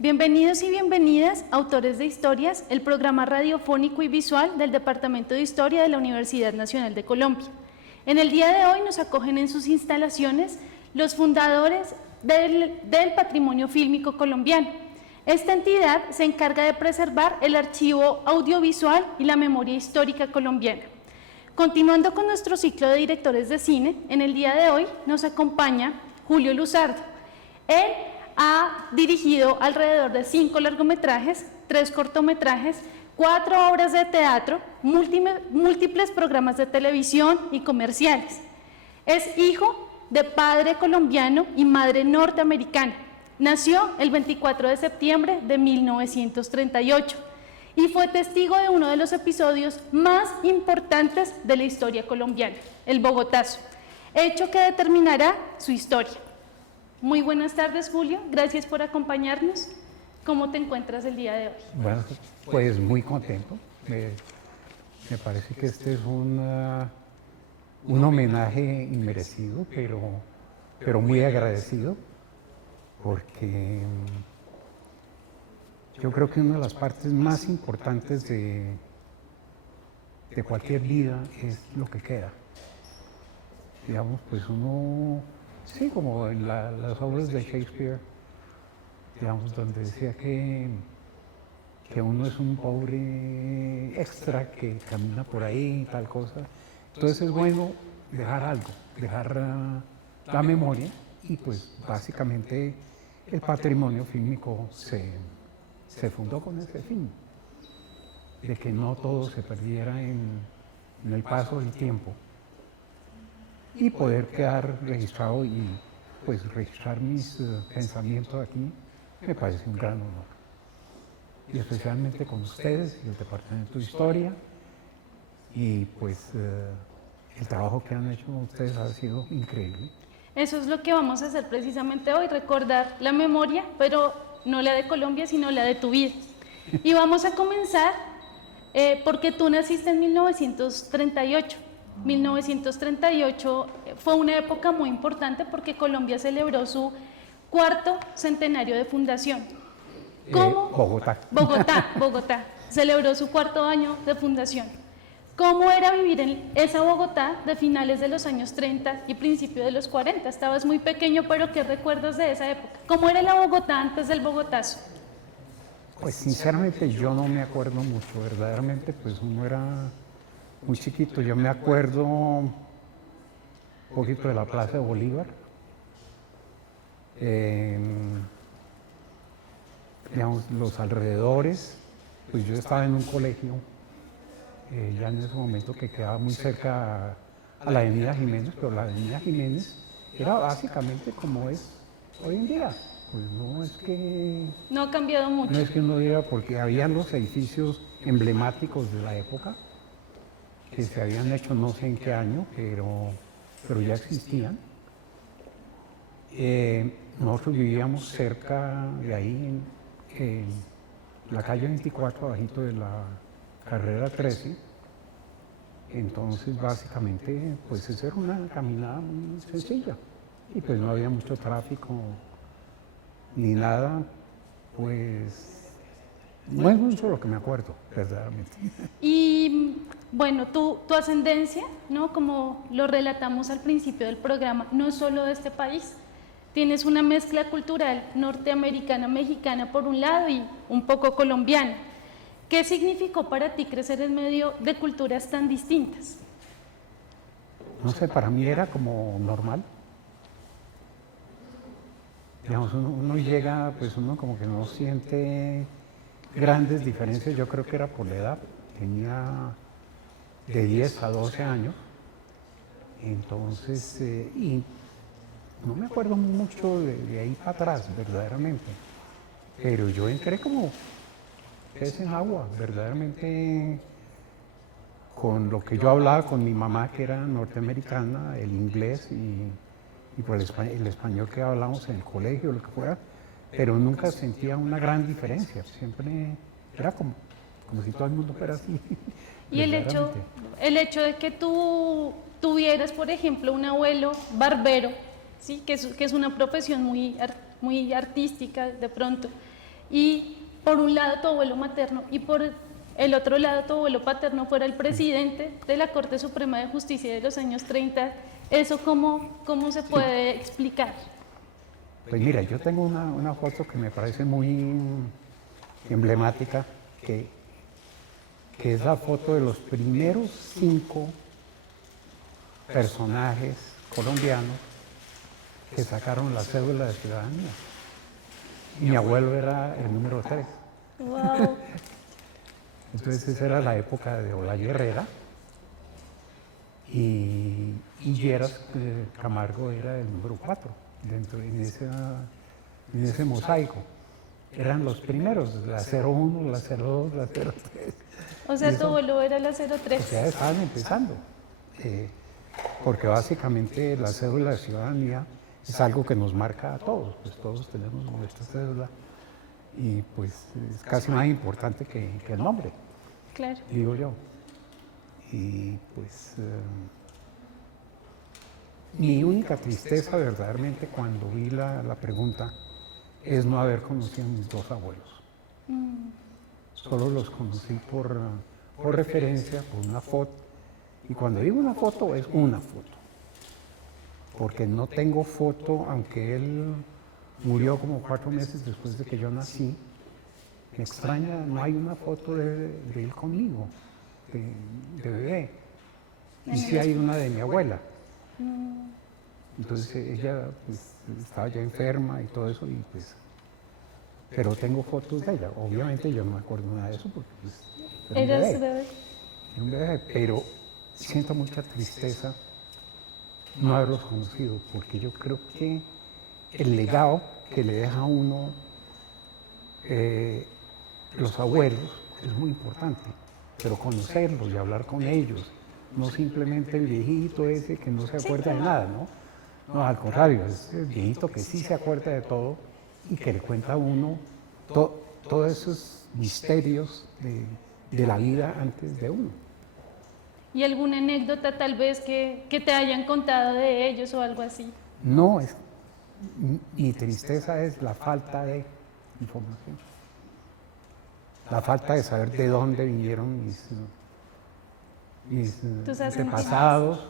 Bienvenidos y bienvenidas, autores de historias, el programa radiofónico y visual del Departamento de Historia de la Universidad Nacional de Colombia. En el día de hoy nos acogen en sus instalaciones los fundadores del patrimonio fílmico colombiano. Esta entidad se encarga de preservar el archivo audiovisual y la memoria histórica colombiana. Continuando con nuestro ciclo de directores de cine, en el día de hoy nos acompaña Julio Luzardo. Él ha dirigido alrededor de 5 largometrajes, 3 cortometrajes, 4 obras de teatro, múltiples programas de televisión y comerciales. Es hijo de padre colombiano y madre norteamericana. Nació el 24 de septiembre de 1938 y fue testigo de uno de los episodios más importantes de la historia colombiana, el Bogotazo, hecho que determinará su historia. Muy buenas tardes, Julio, gracias por acompañarnos. ¿Cómo te encuentras el día de hoy? Bueno, pues muy contento. Me parece que este es un homenaje inmerecido, pero muy agradecido, porque yo creo que una de las partes más importantes de cualquier vida es lo que queda. Digamos, pues uno, sí, como en las obras de Shakespeare, digamos, donde decía que uno es un pobre extra que camina por ahí y tal cosa. Entonces es bueno dejar algo, dejar la memoria, y pues básicamente el patrimonio fílmico se fundó con ese fin, de que no todo se perdiera en el paso del tiempo y poder quedar registrado y pues registrar mis pensamientos aquí me parece un gran honor. Y especialmente con ustedes y el Departamento de Historia, y pues el trabajo que han hecho ustedes ha sido increíble. Eso es lo que vamos a hacer precisamente hoy, recordar la memoria, pero no la de Colombia, sino la de tu vida. Y vamos a comenzar porque tú naciste en 1938. 1938 fue una época muy importante porque Colombia celebró su 4º centenario de fundación. ¿Cómo? Bogotá. Celebró su 4º año de fundación. ¿Cómo era vivir en esa Bogotá de finales de los años 30 y principios de los 40? Estabas muy pequeño, pero ¿qué recuerdas de esa época? ¿Cómo era la Bogotá antes del Bogotazo? Pues sinceramente yo no me acuerdo mucho, verdaderamente pues uno era muy chiquito. Yo me acuerdo un poquito de la Plaza de Bolívar, digamos, los alrededores. Pues yo estaba en un colegio ya en ese momento que quedaba muy cerca a la Avenida Jiménez, pero la Avenida Jiménez era básicamente como es hoy en día. Pues no es que... No ha cambiado mucho. No es que uno diga, porque habían los edificios emblemáticos de la época que se habían hecho no sé en qué año, pero ya existían. Nosotros vivíamos cerca de ahí, en la calle 24, abajito de la carrera 13, entonces básicamente pues esa era una caminada muy sencilla y pues no había mucho tráfico ni nada, pues no es mucho lo que me acuerdo verdaderamente. Y bueno, tu ascendencia, ¿no? Como lo relatamos al principio del programa, no es solo de este país. Tienes una mezcla cultural norteamericana, mexicana por un lado y un poco colombiana. ¿Qué significó para ti crecer en medio de culturas tan distintas? No sé, para mí era como normal. Digamos, uno llega, pues uno como que no siente grandes diferencias. Yo creo que era por la edad. Tenía de 10 a 12 años. Entonces, y no me acuerdo mucho de ahí para atrás, verdaderamente. Pero yo entré como pez en agua, verdaderamente, con lo que yo hablaba con mi mamá, que era norteamericana, el inglés y por el español que hablábamos en el colegio, lo que fuera, pero nunca sentía una gran diferencia, siempre era como si todo el mundo fuera así. Y el hecho de que tú tuvieras, por ejemplo, un abuelo barbero, ¿sí? que es una profesión muy artística de pronto, y por un lado tu abuelo materno y por el otro lado tu abuelo paterno fuera el presidente de la Corte Suprema de Justicia de los años 30, ¿eso cómo se puede explicar? Pues mira, yo tengo una foto que me parece muy emblemática, que es la foto de los primeros 5 personajes colombianos que sacaron la cédula de ciudadanía. Y mi abuelo era el número 3. Wow. Entonces esa era la época de Olaya Herrera y Lleras Camargo era el número 4 dentro en ese mosaico. Eran los primeros, la 01, la 02, la 03. O sea, tu abuelo era la 03. O sea, estaban empezando. Porque básicamente la cédula de ciudadanía es algo que nos marca a todos, pues todos tenemos nuestra cédula y pues es casi más importante que el nombre, Claro. digo yo. Y pues mi única tristeza verdaderamente cuando vi la pregunta es no haber conocido a mis 2 abuelos. Solo los conocí por referencia, por una foto. Y cuando digo una foto, es una foto. Porque no tengo foto, aunque él murió como 4 meses después de que yo nací. Me extraña, no hay una foto de él conmigo, de bebé. Y sí hay una de mi abuela. Entonces ella pues, estaba ya enferma y todo eso, y pues, pero tengo fotos de ella. Obviamente yo no me acuerdo nada de eso porque pues, era un bebé. Era un bebé, pero siento mucha tristeza no haberlos conocido, porque yo creo que el legado que le deja a uno los abuelos es muy importante, pero conocerlos y hablar con ellos, no simplemente el viejito ese que no se acuerda de nada, ¿no? No, al contrario, es el viejito que sí se acuerda de todo y que le cuenta a uno todos esos misterios de la vida antes de uno. ¿Y alguna anécdota tal vez que te hayan contado de ellos o algo así? No, mi tristeza es la falta de información, la falta de saber de dónde vinieron mis antepasados.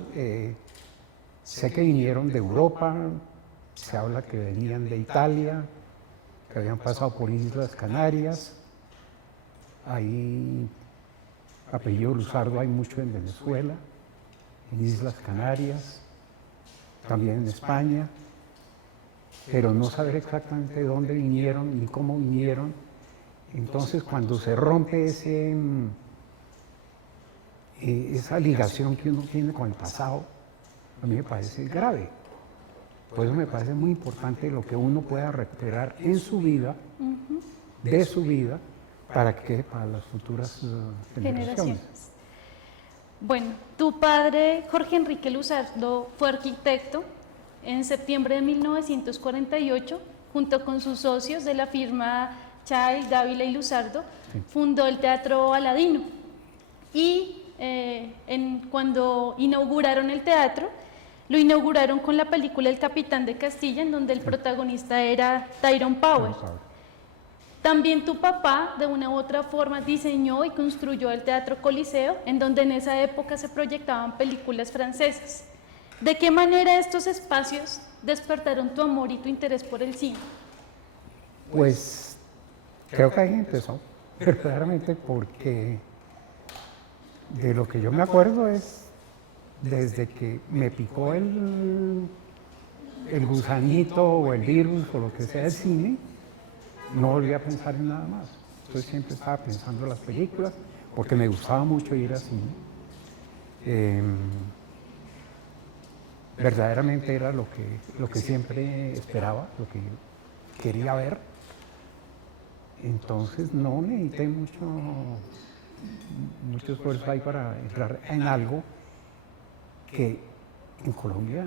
Sé que vinieron de Europa, se habla que venían de Italia, que habían pasado por Islas Canarias. Ahí, apellido Luzardo hay mucho en Venezuela, en Islas Canarias, también en España, pero no saber exactamente de dónde vinieron ni cómo vinieron. Entonces, cuando se rompe esa ligación que uno tiene con el pasado, a mí me parece grave. Por eso me parece muy importante lo que uno pueda recuperar en su vida, de su vida, para las futuras generaciones. Bueno, tu padre, Jorge Enrique Luzardo, fue arquitecto. En septiembre de 1948, junto con sus socios de la firma Chay, Dávila y Luzardo, fundó el Teatro Aladino. Y cuando inauguraron el teatro, lo inauguraron con la película El Capitán de Castilla, en donde el protagonista era Tyrone Power. También tu papá, de una u otra forma, diseñó y construyó el Teatro Coliseo, en donde en esa época se proyectaban películas francesas. ¿De qué manera estos espacios despertaron tu amor y tu interés por el cine? Pues creo que ahí empezó, verdaderamente, porque de lo que yo me acuerdo es desde que me picó el gusanito o el virus o lo que sea del cine, no volví a pensar en nada más. Entonces siempre estaba pensando en las películas, porque me gustaba mucho ir al cine. Verdaderamente era lo que siempre esperaba, lo que quería ver. Entonces no necesité mucho esfuerzo ahí para entrar en algo que en Colombia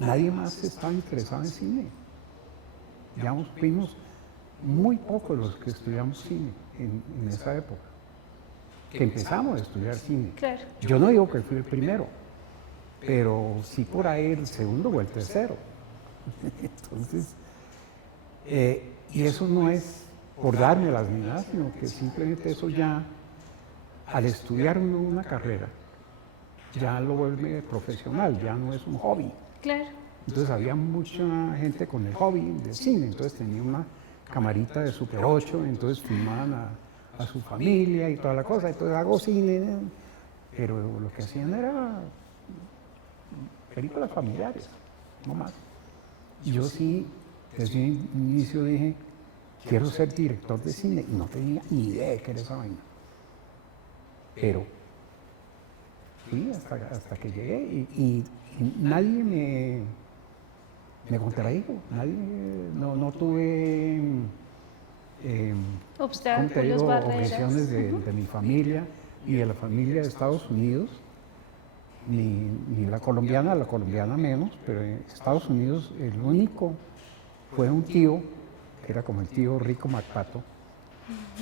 nadie más estaba interesado en cine. Digamos, fuimos muy pocos los que estudiamos cine en esa época, que empezamos a estudiar cine. Claro. Yo no digo que fui el primero, pero sí por ahí el segundo o el tercero. Entonces, y eso no es por dármelas ni nada, sino que simplemente eso ya, al estudiar uno una carrera, ya lo vuelve profesional, ya no es un hobby. Claro. Entonces había mucha gente con el hobby del cine, entonces tenía una camarita de Super 8, entonces filmaban a su familia y toda la cosa, entonces hago cine, pero lo que hacían era películas familiares, no más. Y yo sí, desde un inicio dije, quiero ser director de cine, y no tenía ni idea de qué era esa vaina. Pero fui hasta que llegué y nadie me contradijo, no tuve obstáculos, barreras. objeciones de mi familia y de la familia de Estados Unidos, ni la colombiana menos, pero en Estados Unidos el único fue un tío, que era como el tío Rico McPato,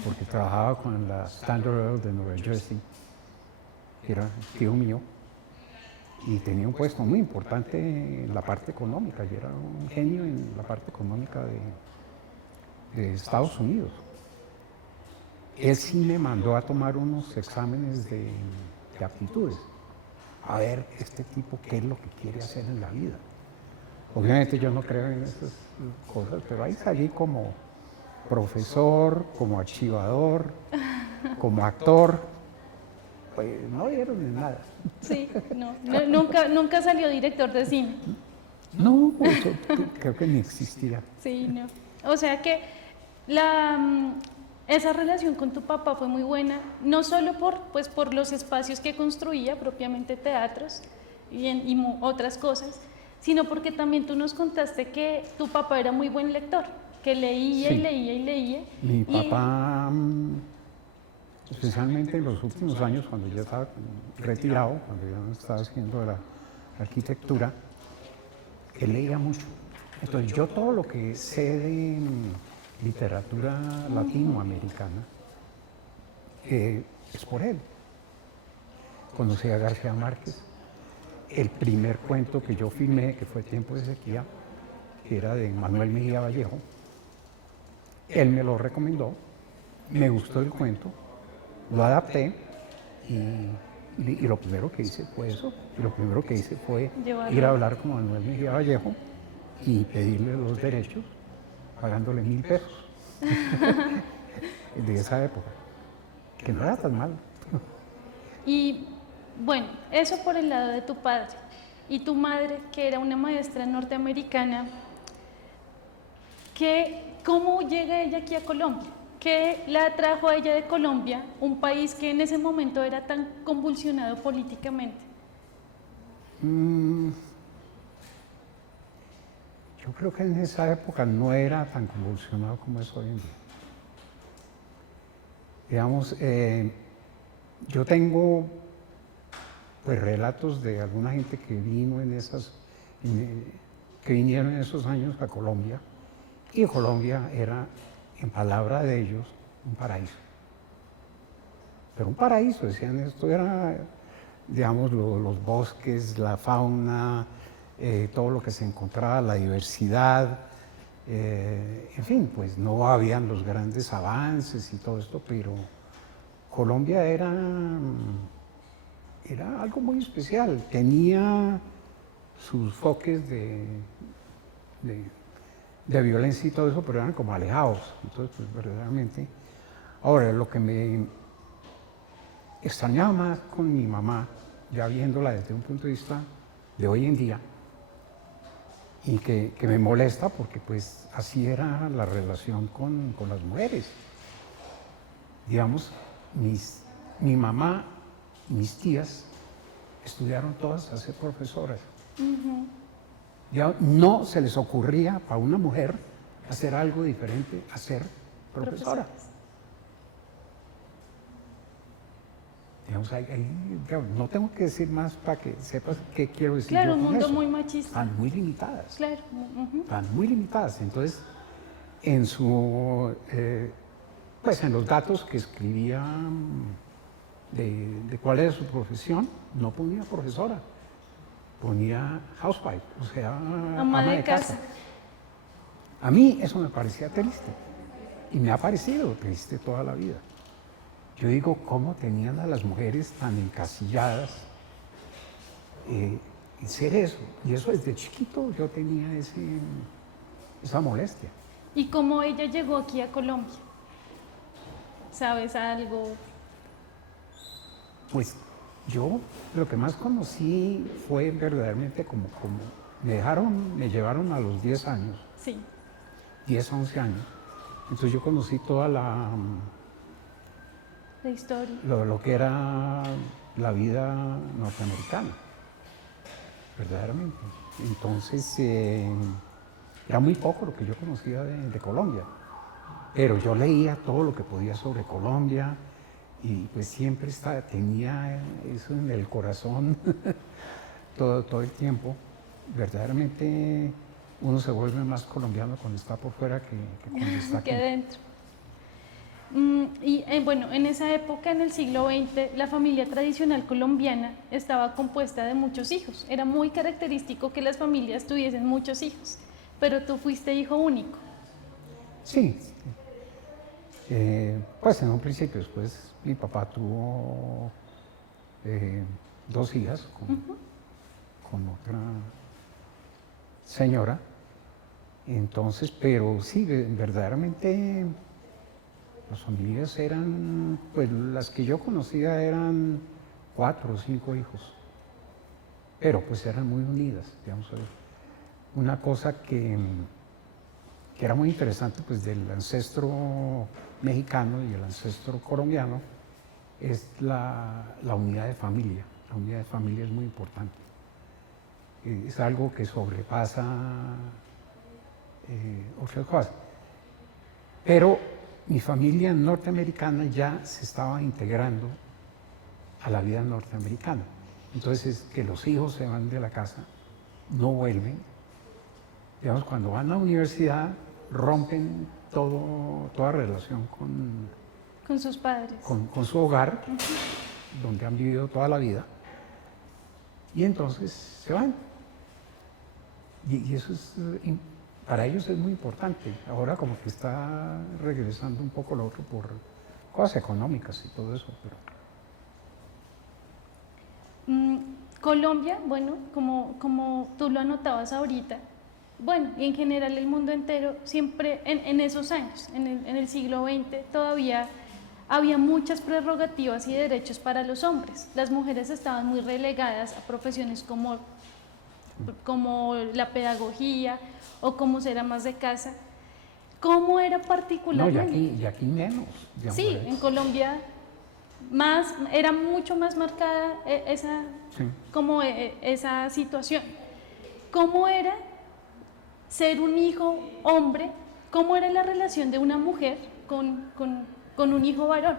porque trabajaba con la Standard Oil de Nueva Jersey, que era tío mío, y tenía un puesto muy importante en la parte económica, y era un genio en la parte económica de Estados Unidos. Él sí me mandó a tomar unos exámenes de aptitudes, a ver este tipo qué es lo que quiere hacer en la vida. Obviamente yo no creo en esas cosas, pero ahí salí como profesor, como archivador, como actor. Pues no dieron ni nada. Sí, nunca salió director de cine. No, eso creo que ni existía. Sí, no. O sea que esa relación con tu papá fue muy buena, no solo por los espacios que construía, propiamente teatros y otras cosas, sino porque también tú nos contaste que tu papá era muy buen lector, que leía Sí. y leía y leía. Mi papá, especialmente en los últimos años, cuando ya estaba retirado, cuando ya no estaba haciendo la arquitectura, él leía mucho. Entonces yo todo lo que sé de literatura latinoamericana es por él. Conocí a García Márquez. El primer cuento que yo filmé, que fue Tiempo de Sequía, que era de Manuel Mejía Vallejo, él me lo recomendó, me gustó el cuento, lo adapté y lo primero que hice fue eso. Y lo primero que hice fue ir a hablar con Manuel Mejía Vallejo y pedirle los derechos, pagándole $1000 de esa época, que no era tan mal. Y bueno, eso por el lado de tu padre. Y tu madre, que era una maestra norteamericana, ¿cómo llega ella aquí a Colombia? ¿Qué la atrajo a ella de Colombia, un país que en ese momento era tan convulsionado políticamente? Yo creo que en esa época no era tan convulsionado como es hoy en día. Digamos, yo tengo pues relatos de alguna gente que vino que vinieron en esos años a Colombia, y Colombia era, en palabra de ellos, un paraíso. Pero un paraíso, decían, esto era, digamos, los bosques, la fauna, todo lo que se encontraba, la diversidad, en fin, pues no habían los grandes avances y todo esto, pero Colombia era algo muy especial, tenía sus foques de violencia y todo eso, pero eran como alejados. Entonces, pues verdaderamente. Ahora, lo que me extrañaba más con mi mamá, ya viéndola desde un punto de vista de hoy en día, y que me molesta porque pues así era la relación con las mujeres. Digamos, mi mamá y mis tías estudiaron todas a ser profesoras. Ya no se les ocurría para una mujer hacer algo diferente a ser profesora. Digamos, digamos, no tengo que decir más para que sepas qué quiero decir. Claro, yo un con mundo eso. muy machista. Están muy limitadas. Claro. Están muy limitadas. Entonces, en pues en los datos que escribía de cuál era su profesión, no ponía profesora, ponía housewife, o sea, Ama de casa. A mí eso me parecía triste. Y me ha parecido triste toda la vida. Yo digo, ¿cómo tenían a las mujeres tan encasilladas en ser eso? Y eso desde chiquito yo tenía esa molestia. ¿Y cómo ella llegó aquí a Colombia? ¿Sabes algo? Pues yo lo que más conocí fue verdaderamente como me llevaron a los 10 años, Sí, 10, 11 años. Entonces yo conocí toda la historia. lo que era la vida norteamericana, verdaderamente. Entonces era muy poco lo que yo conocía de Colombia, pero yo leía todo lo que podía sobre Colombia y pues siempre tenía eso en el corazón todo el tiempo. Verdaderamente uno se vuelve más colombiano cuando está por fuera que cuando está aquí. Que dentro. Y bueno, en esa época, en el siglo XX, la familia tradicional colombiana estaba compuesta de muchos hijos. Era muy característico que las familias tuviesen muchos hijos, pero tú fuiste hijo único. Sí, pues en un principio, después mi papá tuvo 2 hijas con otra señora, entonces, pero sí, verdaderamente las familias eran, pues las que yo conocía eran 4 o 5 hijos, pero pues eran muy unidas, digamos. Una cosa que era muy interesante pues del ancestro mexicano y el ancestro colombiano es la unidad de familia. La unidad de familia es muy importante. Es algo que sobrepasa otras cosas. Pero mi familia norteamericana ya se estaba integrando a la vida norteamericana. Entonces, que los hijos se van de la casa, no vuelven. Digamos, cuando van a la universidad, rompen toda relación Con sus padres. con su hogar, donde han vivido toda la vida, y entonces se van. Y eso para ellos es muy importante. Ahora como que está regresando un poco lo otro por cosas económicas y todo eso. Colombia, bueno, como tú lo anotabas ahorita, bueno, y en general el mundo entero, siempre en esos años, en el siglo XX, todavía había muchas prerrogativas y derechos para los hombres. Las mujeres estaban muy relegadas a profesiones como la pedagogía o como ser amas de casa. ¿Cómo era particularmente? No, y aquí menos. Digamos, Sí, en Colombia era mucho más marcada esa situación. ¿Cómo era ser un hijo hombre? ¿Cómo era la relación de una mujer con un hijo varón?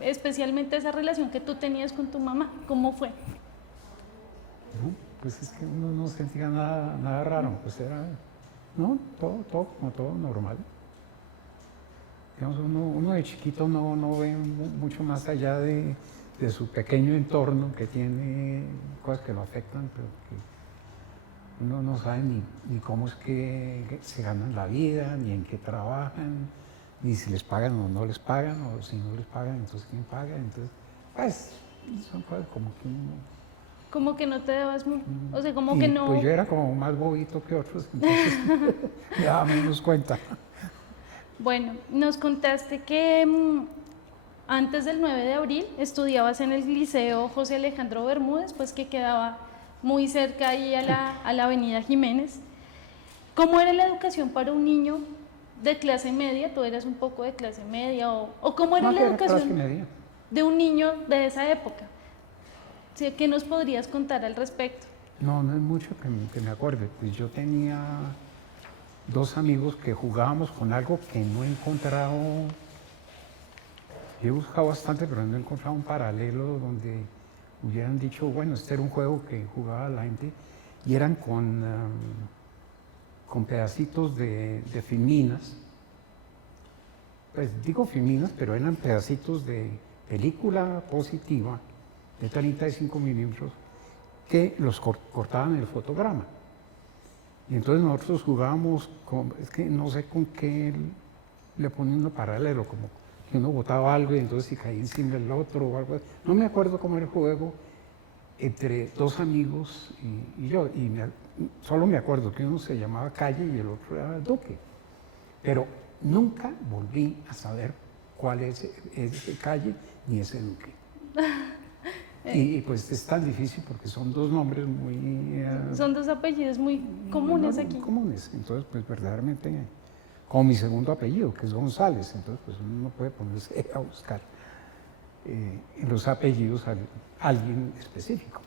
Especialmente esa relación que tú tenías con tu mamá. ¿Cómo fue? No, pues es que uno no sentía nada raro, pues era, no, todo como todo normal. Digamos, uno de chiquito no ve mucho más allá de su pequeño entorno, que tiene cosas que lo afectan, pero que uno no sabe ni cómo es que se ganan la vida, ni en qué trabajan, ni si les pagan o no les pagan, o si no les pagan, entonces quién paga. Entonces, pues, son cosas como que uno... Como que no te dabas, o sea, como y que no... Pues yo era como más bobito que otros, entonces me daba menos cuenta. Bueno, nos contaste que antes del 9 de abril estudiabas en el Liceo José Alejandro Bermúdez, pues que quedaba muy cerca ahí a la Avenida Jiménez. ¿Cómo era la educación para un niño de clase media? ¿Tú eras un poco de clase media? ¿O cómo era la educación de un niño de esa época? ¿Sí? ¿Qué nos podrías contar al respecto? No es mucho que me acuerde. Pues yo tenía 2 amigos que jugábamos con algo que no he encontrado. He buscado bastante, pero no he encontrado un paralelo donde hubieran dicho, bueno, este era un juego que jugaba la gente, y eran con pedacitos de filminas. Pues digo filminas, pero eran pedacitos de película positiva de 35 milímetros que los cortaban en el fotograma. Y entonces nosotros jugábamos es que no sé con qué le pone uno paralelo, como que uno botaba algo y entonces si caía encima del otro o algo así. No me acuerdo cómo era el juego entre dos amigos y yo, solo me acuerdo que uno se llamaba Calle y el otro era Duque, pero nunca volví a saber cuál es ese Calle ni ese Duque. Y pues es tan difícil porque son dos nombres muy... Son dos apellidos muy comunes aquí. Comunes, entonces pues verdaderamente, como mi segundo apellido, que es González, entonces pues uno no puede ponerse a buscar en los apellidos a alguien específico.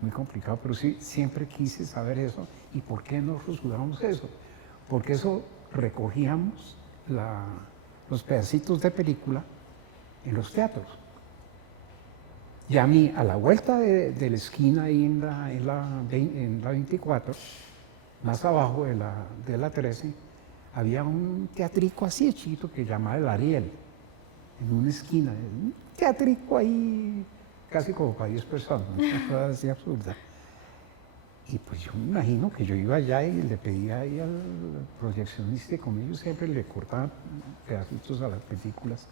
Muy complicado, pero sí, siempre quise saber eso. ¿Y por qué nosotros jugábamos eso? Porque eso recogíamos los pedacitos de película en los teatros. Y a mí, a la vuelta de la esquina, ahí en la 24, más abajo de la 13, había un teatrico así chiquito que llamaba el Ariel, en una esquina, un teatrico ahí casi como para 10 personas, una cosa así absurda. Y pues yo me imagino que yo iba allá y le pedía ahí al proyeccionista, y con ellos siempre le cortaba pedacitos a las películas.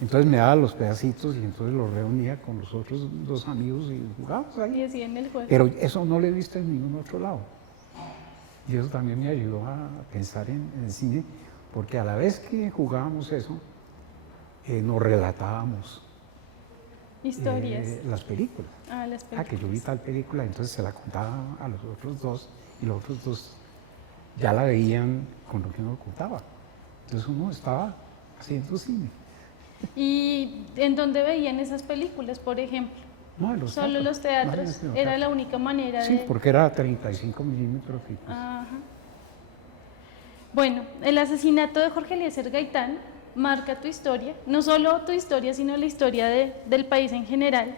Entonces me daba los pedacitos y entonces los reunía con los otros dos amigos y jugábamos ahí. Y hacían el juego. Pero eso no lo he visto en ningún otro lado. Y eso también me ayudó a pensar en el cine, porque a la vez que jugábamos eso, nos relatábamos Historias. las películas. Las películas. Que yo vi tal película, entonces se la contaba a los otros dos y los otros dos ya la veían con lo que uno contaba. Entonces uno estaba haciendo cine. ¿Y en dónde veían esas películas, por ejemplo? No, en los Solo teatros. los teatros. No, Era la única manera sí, de... porque era 35 milímetros. Y pues, Ajá. Bueno, el asesinato de Jorge Eliezer Gaitán marca tu historia, no solo tu historia, sino la historia del país en general.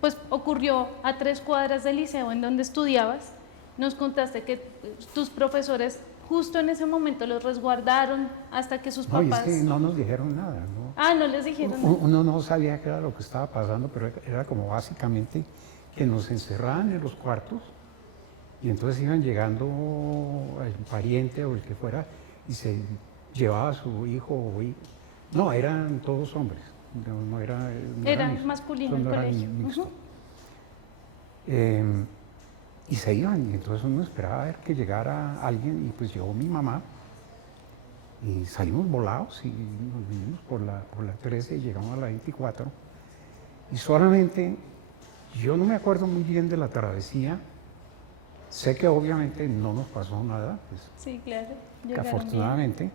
Pues ocurrió a 3 cuadras del liceo en donde estudiabas. Nos contaste que tus profesores justo en ese momento los resguardaron hasta que sus papás... No, y es que no nos dijeron nada, ¿no? No les dijeron nada. Uno no sabía qué era lo que estaba pasando, pero era como básicamente que nos encerraban en los cuartos y entonces iban llegando el pariente o el que fuera y se llevaba a su hijo o hija. No, eran todos hombres, no era masculino el no era colegio. mixto. Y se iban, y entonces uno esperaba a ver que llegara alguien, y pues llegó mi mamá, y salimos volados, y nos vinimos por la 13 y llegamos a la 24, y solamente, yo no me acuerdo muy bien de la travesía, sé que obviamente no nos pasó nada, pues, Sí, claro. que afortunadamente,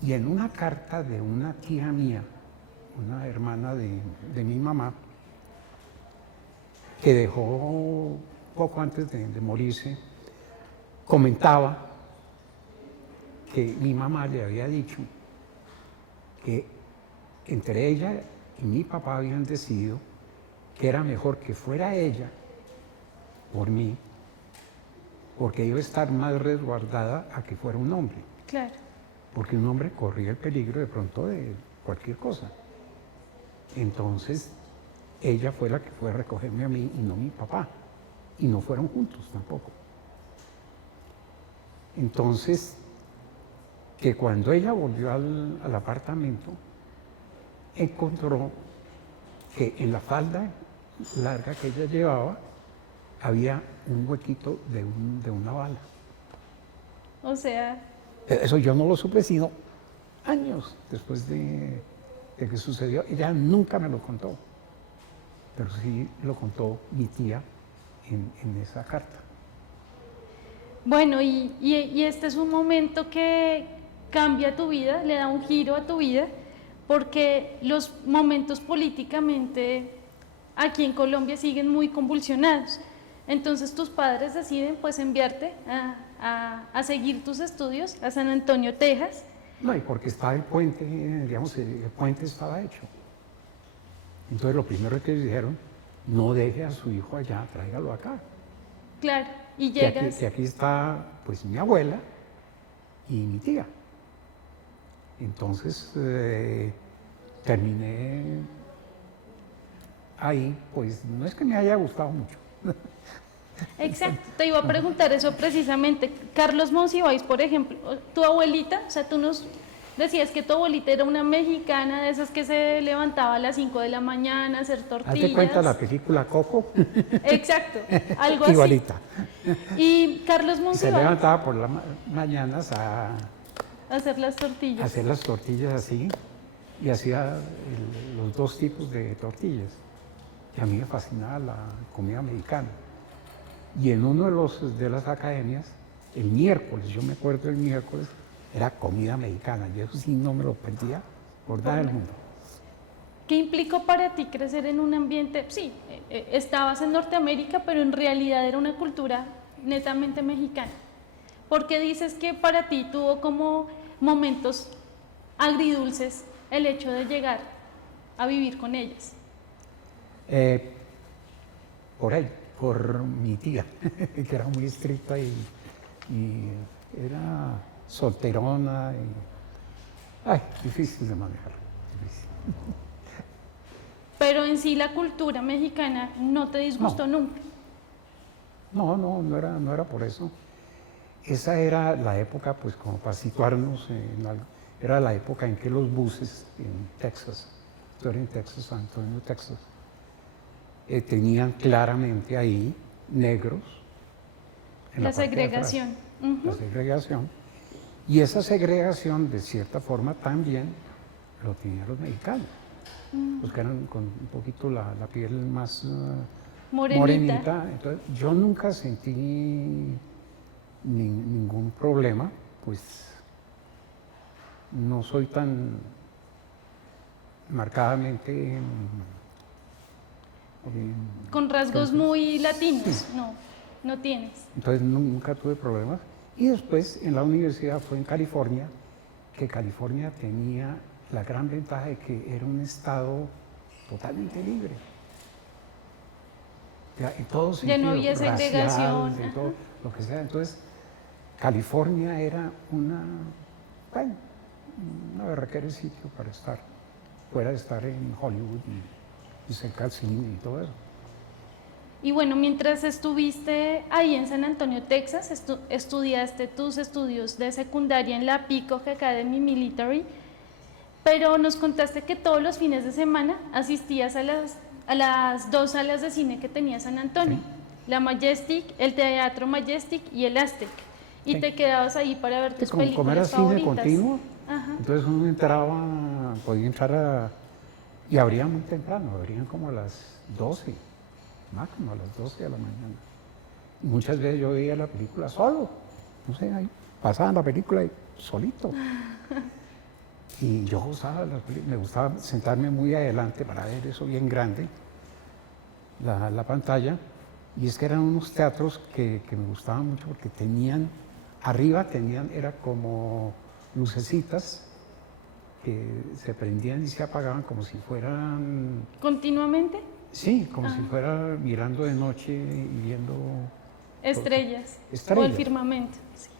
y en una carta de una tía mía, una hermana de mi mamá, que dejó poco antes de morirse, comentaba que mi mamá le había dicho que entre ella y mi papá habían decidido que era mejor que fuera ella por mí, porque iba a estar más resguardada a que fuera un hombre. Claro. Porque un hombre corría el peligro de pronto de cualquier cosa. Entonces, ella fue la que fue a recogerme a mí y no mi papá. Y no fueron juntos tampoco. Entonces, que cuando ella volvió al apartamento, encontró que en la falda larga que ella llevaba había un huequito de una bala. O sea... Eso yo no lo supe sino años después de que sucedió. Ella nunca me lo contó, pero sí lo contó mi tía en esa carta. Bueno, y este es un momento que cambia tu vida, le da un giro a tu vida, porque los momentos políticamente aquí en Colombia siguen muy convulsionados. Entonces tus padres deciden pues enviarte a seguir tus estudios a San Antonio, Texas. No, y porque estaba el puente, digamos, el puente estaba hecho. Entonces lo primero que ellos dijeron, no deje a su hijo allá, tráigalo acá. Claro, y llegas... Que aquí está pues mi abuela y mi tía. Entonces terminé ahí, pues no es que me haya gustado mucho, Exacto, te iba a preguntar eso precisamente. Carlos Monsiváis, por ejemplo, tu abuelita, o sea, tú nos decías que tu abuelita era una mexicana de esas que se levantaba a las 5 de la mañana a hacer Haz de cuenta la tortillas. película Coco, Exacto, algo así. igualita. Y Carlos Se Monsiváis levantaba por las mañanas a a hacer las tortillas. hacer las tortillas así y hacía los dos tipos de tortillas. Y a mí me fascinaba la comida mexicana. Y en uno de las academias, el miércoles, yo me acuerdo el miércoles, era comida mexicana. Y eso sí no me lo perdía por nada del mundo. ¿Qué implicó para ti crecer en un ambiente? Sí, estabas en Norteamérica, pero en realidad era una cultura netamente mexicana. ¿Por qué dices que para ti tuvo como momentos agridulces el hecho de llegar a vivir con ellas? Por él, por mi tía, que era muy estricta y era solterona y difícil de manejar. Difícil. Pero en sí la cultura mexicana no te disgustó nunca. No era por eso. Esa era la época, pues como para situarnos en algo, era la época en que los buses en Texas, esto era en Texas, San Antonio, Texas, tenían claramente ahí negros en La la parte de atrás. segregación. La segregación. Y esa segregación, de cierta forma, también lo tenían los mexicanos, los que eran con un poquito la piel más morenita. Entonces, yo nunca sentí ningún problema, pues no soy tan marcadamente Con rasgos muy latinos. No, no tienes. entonces nunca tuve problemas. Y después en la universidad fue en California, que California tenía la gran ventaja de que era un estado totalmente libre. Ya, en todo sentido, Ya no había racial, segregación. de todo lo que sea. Entonces, California era una berraquera sitio para estar, fuera de estar en Hollywood y cerca del cine y todo eso. Y bueno, mientras estuviste ahí en San Antonio, Texas, estudiaste tus estudios de secundaria en la Peacock Academy Military, pero nos contaste que todos los fines de semana asistías a las dos salas de cine que tenía San Antonio, la Majestic, el Teatro Majestic y el Aztec, y te quedabas ahí para ver tus películas como era favoritas. cine continuo, Ajá. entonces uno entraba, podía entrar y abrían muy temprano, abrían como a las 12, máximo a las 12 de la mañana. Y muchas veces yo veía la película solo, no sé, ahí pasaban la película y solito. Y yo gozaba de las películas, me gustaba sentarme muy adelante para ver eso bien grande, la pantalla. Y es que eran unos teatros que me gustaban mucho porque arriba era como lucecitas que se prendían y se apagaban como si fueran... ¿Continuamente? Sí, como si fuera mirando de noche y viendo... Estrellas. Estrellas. O el firmamento. Sí.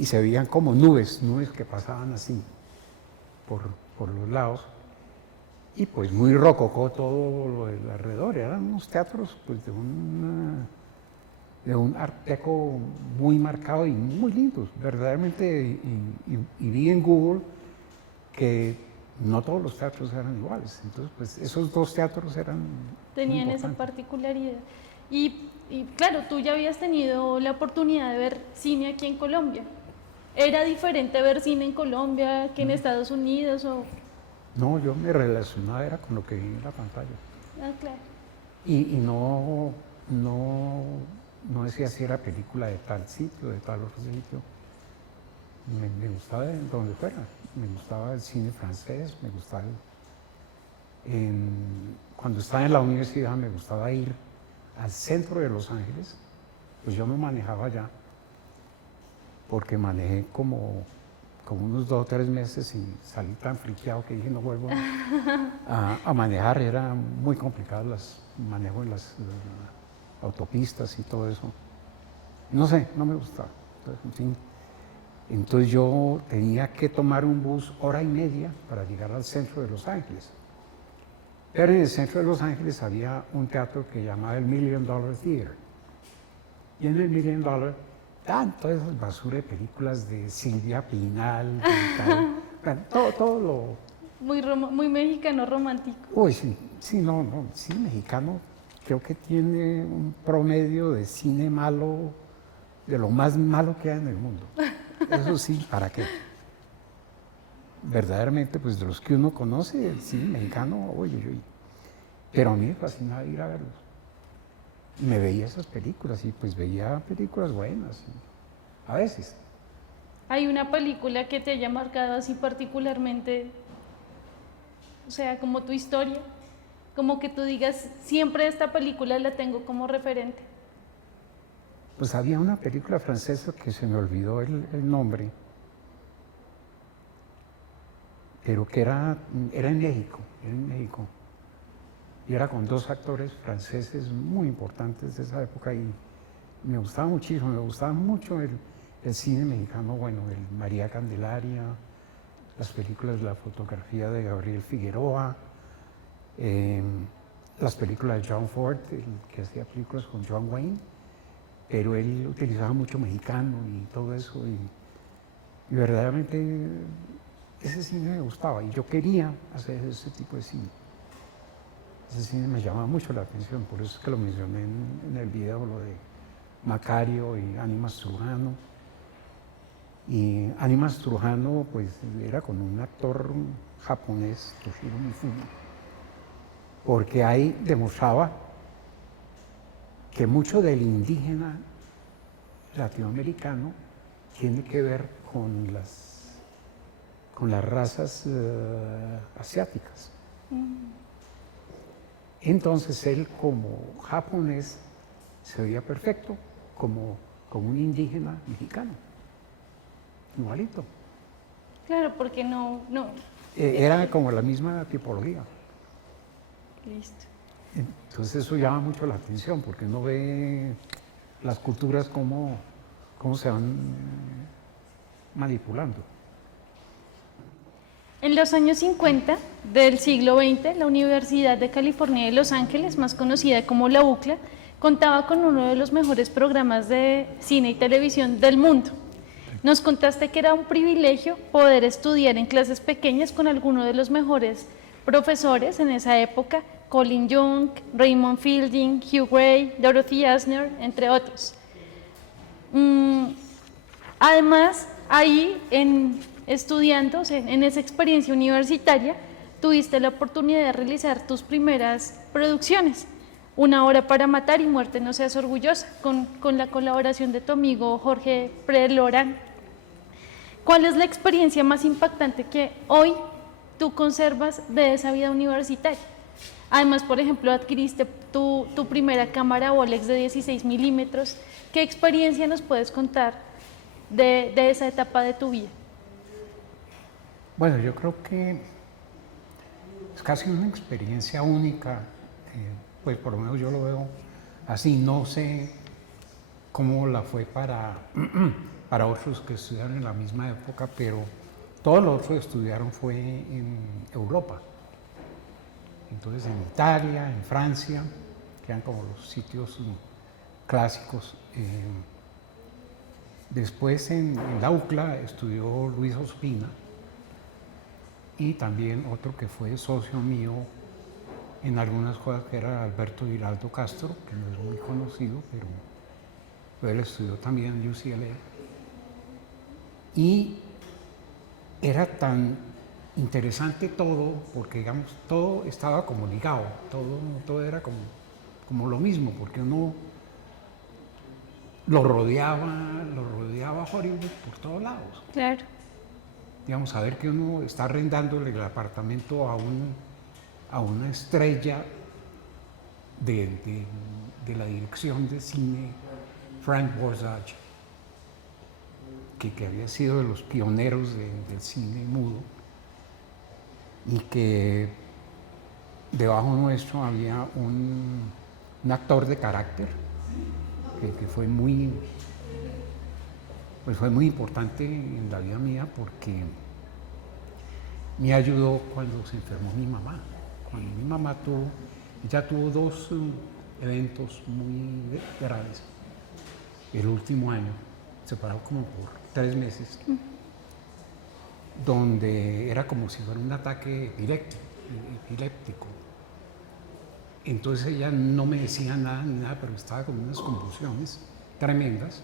Y se veían como nubes que pasaban así por los lados. Y pues muy rococó todo lo del alrededor. Eran unos teatros pues de un art deco muy marcado y muy lindos, verdaderamente. Y vi en Google que no todos los teatros eran iguales. Entonces, pues esos dos teatros tenían esa particularidad. Y claro, tú ya habías tenido la oportunidad de ver cine aquí en Colombia. ¿Era diferente ver cine en Colombia que en Estados Unidos? No, yo me relacionaba era con lo que vi en la pantalla. Ah, claro. Y no decía si era película de tal sitio, de tal otro sitio. Me gustaba de donde fuera. Me gustaba el cine francés, me gustaba cuando estaba en la universidad me gustaba ir al centro de Los Ángeles, pues yo me manejaba allá, porque manejé como unos 2 o 3 meses y salí tan friqueado que dije no vuelvo a manejar, era muy complicado manejo en las autopistas y todo eso. No sé, no me gustaba. Entonces, en fin, entonces yo tenía que tomar un bus 1 hora y media para llegar al centro de Los Ángeles. Pero en el centro de Los Ángeles había un teatro que llamaba el $1 Million Theater. Y en el $1 Million, todas esas basura de películas de Silvia Pinal, de tal, bueno, todo lo... Muy mexicano romántico. Uy, sí, sí, no, sí, mexicano creo que tiene un promedio de cine malo, de lo más malo que hay en el mundo. Eso sí, ¿para qué? Verdaderamente, pues de los que uno conoce, el cine mexicano, uy. Pero a mí me fascinaba ir a verlos. Me veía esas películas y pues veía películas buenas, a veces. ¿Hay una película que te haya marcado así particularmente, o sea, como tu historia? Como que tú digas, siempre esta película la tengo como referente. Pues había una película francesa que se me olvidó el nombre, pero que era en México, y era con dos actores franceses muy importantes de esa época y me gustaba muchísimo, me gustaba mucho el cine mexicano, bueno, el María Candelaria, las películas de la fotografía de Gabriel Figueroa, las películas de John Ford, que hacía películas con John Wayne, pero él utilizaba mucho mexicano y todo eso, y verdaderamente ese cine me gustaba y yo quería hacer ese tipo de cine. Ese cine me llama mucho la atención, por eso es que lo mencioné en el video, lo de Macario y Animas Trujano. Y Animas Trujano pues era con un actor japonés, Toshiro Mifune, porque ahí demostraba que mucho del indígena latinoamericano tiene que ver con las razas asiáticas. Entonces él como japonés se veía perfecto como un indígena mexicano, igualito. Claro, porque no. Era como la misma tipología. Listo. Entonces eso llama mucho la atención porque uno ve las culturas cómo se van manipulando. En los años 50 del siglo XX, la Universidad de California de Los Ángeles, más conocida como la UCLA, contaba con uno de los mejores programas de cine y televisión del mundo. Nos contaste que era un privilegio poder estudiar en clases pequeñas con algunos de los mejores profesores en esa época, Colin Young, Raymond Fielding, Hugh Gray, Dorothy Asner, entre otros. Además, ahí estudiando, en esa experiencia universitaria, tuviste la oportunidad de realizar tus primeras producciones. Una hora para matar y muerte no seas orgullosa, con la colaboración de tu amigo Jorge Prelorán. ¿Cuál es la experiencia más impactante que hoy tú conservas de esa vida universitaria? Además, por ejemplo, adquiriste tu primera cámara Bolex de 16 milímetros. ¿Qué experiencia nos puedes contar de esa etapa de tu vida? Bueno, yo creo que es casi una experiencia única, pues por lo menos yo lo veo así, no sé cómo la fue para otros que estudiaron en la misma época, pero todos los otros que estudiaron fue en Europa. Entonces en Italia, en Francia, que eran como los sitios clásicos. Después en la UCLA estudió Luis Ospina y también otro que fue socio mío en algunas cosas, que era Alberto Giraldo Castro, que no es muy conocido, pero él estudió también en UCLA. Y era tan interesante todo, porque digamos, todo estaba como ligado, todo era como lo mismo, porque uno lo rodeaba Hollywood por todos lados. Claro. Digamos, saber que uno está arrendándole el apartamento a una estrella de la dirección de cine, Frank Borzage, que había sido de los pioneros del cine mudo, y que debajo nuestro había un actor de carácter que fue muy importante en la vida mía, porque me ayudó cuando se enfermó mi mamá. Cuando mi mamá tuvo 2 eventos muy graves. el último año, separado como por 3 meses, donde era como si fuera un ataque epiléptico. Entonces ella no me decía nada ni nada, pero estaba con unas convulsiones tremendas.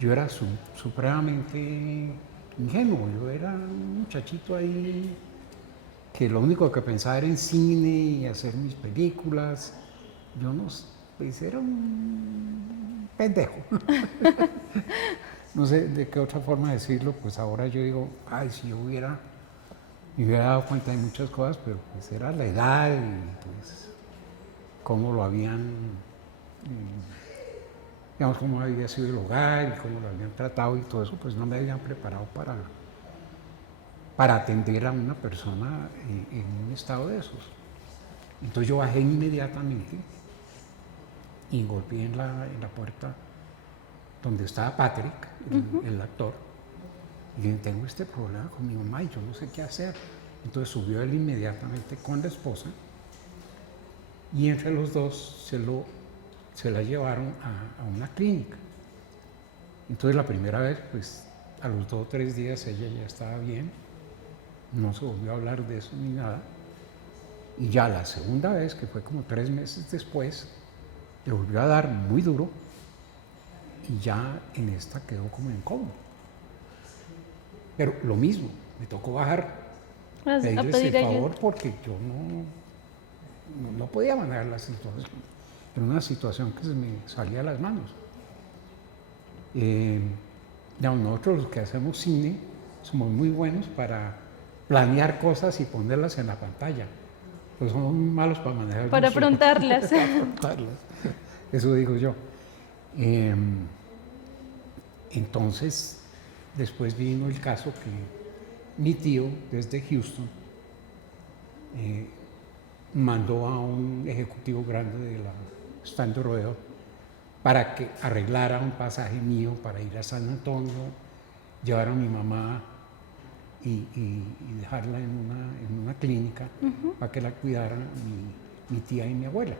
Yo era supremamente ingenuo, yo era un muchachito ahí que lo único que pensaba era en cine y hacer mis películas. Yo no, pues era un pendejo. No sé de qué otra forma decirlo, pues ahora yo digo, ay, si yo me hubiera dado cuenta de muchas cosas, pero pues era la edad y pues cómo lo habían, digamos, cómo había sido el hogar y cómo lo habían tratado y todo eso, pues no me habían preparado para atender a una persona en un estado de esos. Entonces yo bajé inmediatamente y golpeé en la puerta donde estaba Patrick, el actor, y le dije, tengo este problema con mi mamá y yo no sé qué hacer. Entonces subió él inmediatamente con la esposa y entre los dos se la llevaron a una clínica. Entonces la primera vez, pues a los 2 o 3 días ella ya estaba bien, no se volvió a hablar de eso ni nada. Y ya la segunda vez, que fue como 3 meses después, le volvió a dar muy duro y ya en esta quedó como en coma. Pero lo mismo, me tocó bajar, pedirles el favor porque yo no podía manejar la situación. Era una situación que se me salía de las manos. Nosotros los que hacemos cine somos muy buenos para planear cosas y ponerlas en la pantalla. Pues somos muy malos para manejar. Para afrontarlas. Para afrontarlas. Eso digo yo. Entonces, después vino el caso que mi tío desde Houston mandó a un ejecutivo grande de la Standard Oil para que arreglara un pasaje mío para ir a San Antonio, llevar a mi mamá y dejarla en una clínica para que la cuidaran mi tía y mi abuela.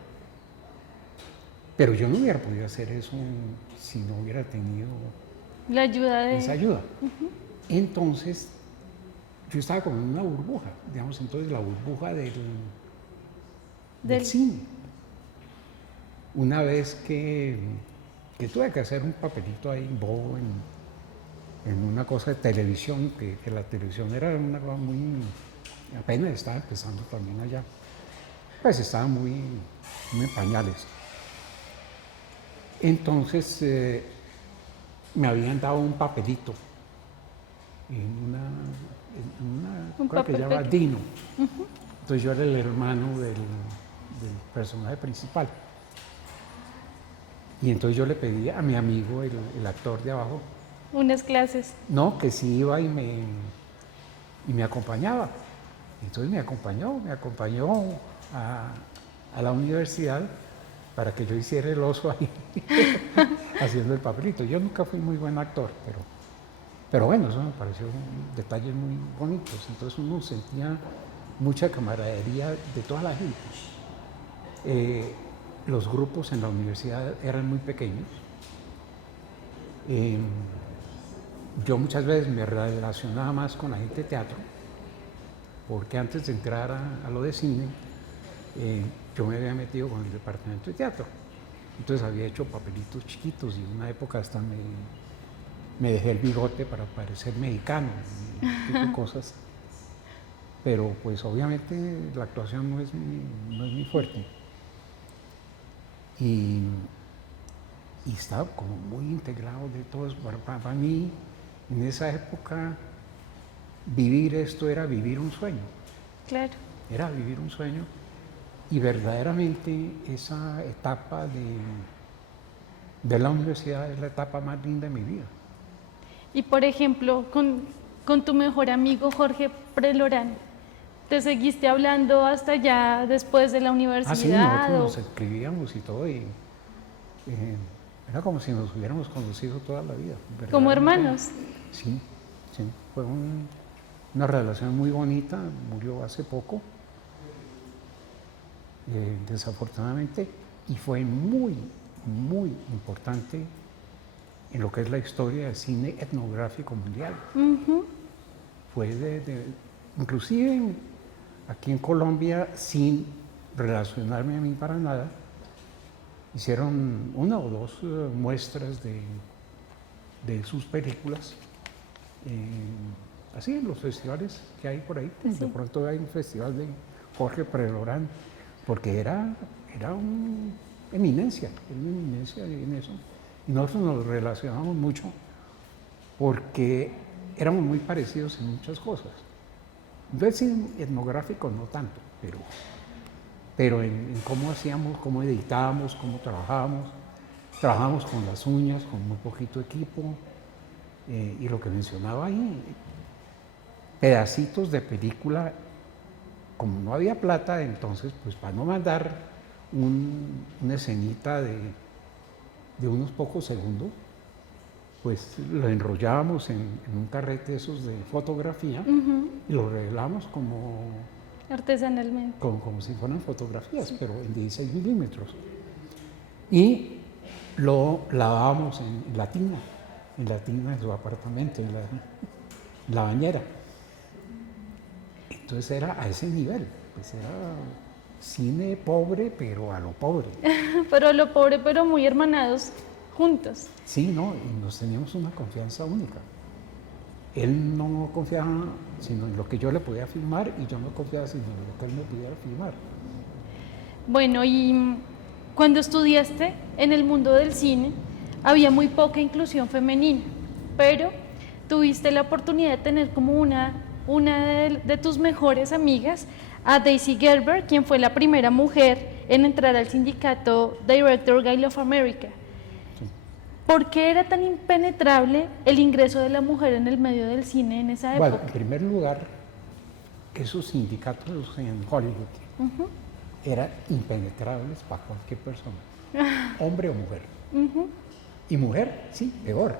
Pero yo no hubiera podido hacer eso si no hubiera tenido la ayuda de esa ayuda. Entonces, yo estaba como en una burbuja, digamos, entonces la burbuja del cine. Una vez que tuve que hacer un papelito ahí bobo en una cosa de televisión, que la televisión era una cosa muy, apenas estaba empezando también allá, pues estaba muy en pañales. Entonces me habían dado un papelito en una cosa que se llama Dino. Entonces yo era el hermano del personaje principal. Y entonces yo le pedí a mi amigo, el actor de abajo, unas clases. No, que sí iba y me acompañaba. Entonces me acompañó a la universidad para que yo hiciera el oso ahí, haciendo el papelito. Yo nunca fui muy buen actor, pero bueno, eso me pareció detalles muy bonitos. Entonces uno sentía mucha camaradería de toda la gente. Los grupos en la universidad eran muy pequeños. Yo muchas veces me relacionaba más con la gente de teatro, porque antes de entrar a lo de cine, yo me había metido con el departamento de teatro. Entonces había hecho papelitos chiquitos y en una época hasta me dejé el bigote para parecer mexicano, y ese tipo de cosas. Pero pues obviamente la actuación no es mi fuerte. Y estaba como muy integrado de todo eso. Para mí, en esa época, vivir esto era vivir un sueño. Claro. Era vivir un sueño. Y verdaderamente esa etapa de la universidad es la etapa más linda de mi vida. Y por ejemplo, con tu mejor amigo Jorge Prelorán, ¿te seguiste hablando hasta ya después de la universidad? Sí, nosotros nos escribíamos y todo, y era como si nos hubiéramos conocido toda la vida. ¿Como hermanos? Sí, fue una relación muy bonita, murió hace poco, desafortunadamente, y fue muy, muy importante en lo que es la historia del cine etnográfico mundial. Fue inclusive aquí en Colombia, sin relacionarme a mí para nada, hicieron una o dos muestras de sus películas, así en los festivales que hay por ahí. Sí. De pronto hay un festival de Jorge Prelorán, porque era una eminencia en eso. Y nosotros nos relacionamos mucho porque éramos muy parecidos en muchas cosas. Entonces, en etnográfico no tanto, pero en cómo hacíamos, cómo editábamos, cómo trabajábamos. Trabajábamos con las uñas, con muy poquito equipo, y lo que mencionaba ahí, pedacitos de película, como no había plata, entonces, pues para no mandar una escenita de unos pocos segundos, pues lo enrollábamos en un carrete esos de fotografía y lo revelamos como Artesanalmente. como si fueran fotografías, pero en 16 milímetros. Y lo lavábamos en la tina de su apartamento, en la bañera. Entonces era a ese nivel, pues era cine pobre, pero a lo pobre. Pero a lo pobre, pero muy hermanados juntos. Sí, no, y nos teníamos una confianza única. Él no confiaba sino en lo que yo le podía filmar y yo no confiaba sino en lo que él me pudiera filmar. Bueno, y cuando estudiaste en el mundo del cine, había muy poca inclusión femenina, pero tuviste la oportunidad de tener como una de tus mejores amigas, a Daisy Gerber, quien fue la primera mujer en entrar al sindicato Director Guild of America. ¿Por qué era tan impenetrable el ingreso de la mujer en el medio del cine en esa época? Bueno, en primer lugar, esos sindicatos en Hollywood eran impenetrables para cualquier persona, hombre o mujer. Y mujer, sí, peor.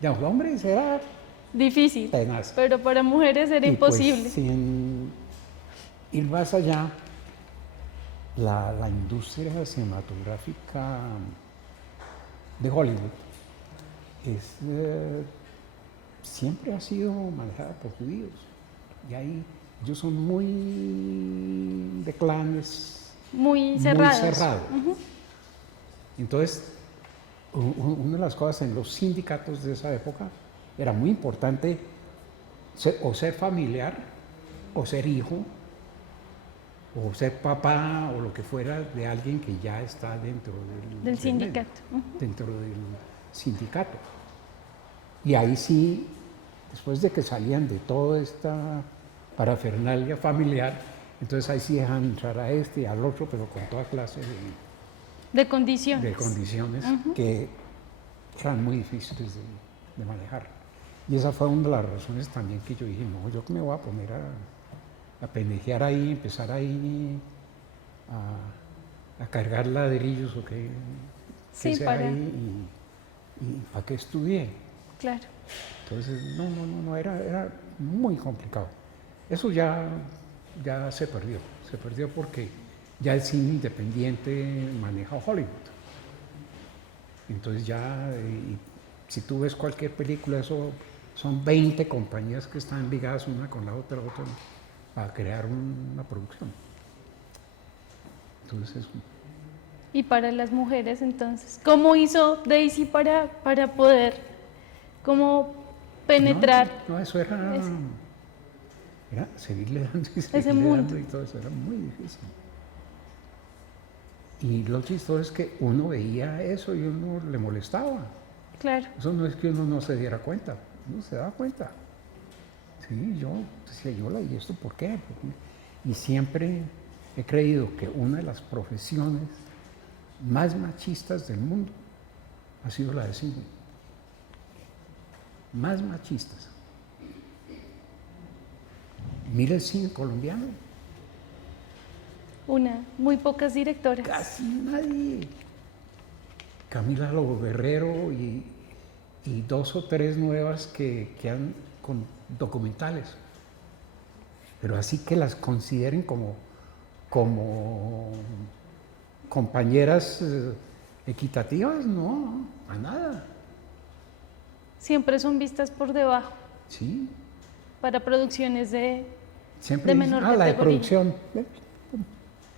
Ya, los hombres era difícil, tenaz. Pero para mujeres era imposible. Pues, sin ir más allá, la industria cinematográfica de Hollywood siempre ha sido manejada por judíos. Y ahí ellos son muy de clanes, muy cerrados. Entonces, una de las cosas en los sindicatos de esa época era muy importante o ser familiar, o ser hijo, o ser papá, o lo que fuera, de alguien que ya está dentro del sindicato. Dentro del sindicato. Y ahí sí, después de que salían de toda esta parafernalia familiar, entonces ahí sí dejan entrar a este y al otro, pero con toda clase de condiciones. De condiciones que eran muy difíciles de manejar. Y esa fue una de las razones también que yo dije, no, yo que me voy a poner a pendejear ahí, empezar ahí a cargar ladrillos o que sí, sea ahí y para qué estudié. Claro. Entonces, no, era muy complicado. Eso ya se perdió porque ya el cine independiente maneja Hollywood. Entonces ya, si tú ves cualquier película, eso son 20 compañías que están ligadas una con la otra para crear una producción. Entonces, y para las mujeres, entonces, ¿cómo hizo Daisy para poder penetrar? No, eso era seguirle dando y ese seguirle mundo. dando y todo eso, era muy difícil. Y lo chistoso es que uno veía eso y uno le molestaba. Claro. Eso no es que uno no se diera cuenta, uno se daba cuenta. Sí, yo decía, ¿y esto por qué? Y siempre he creído que una de las profesiones más machistas del mundo ha sido la de cine. Más machistas. Mira el cine colombiano. Muy pocas directoras. Casi nadie. Camila Lobo Guerrero y 2 o 3 nuevas que han con documentales. Pero así que las consideren como compañeras equitativas, no, a nada. Siempre son vistas por debajo Sí, para producciones siempre de dicen, menor la de categoría. producción,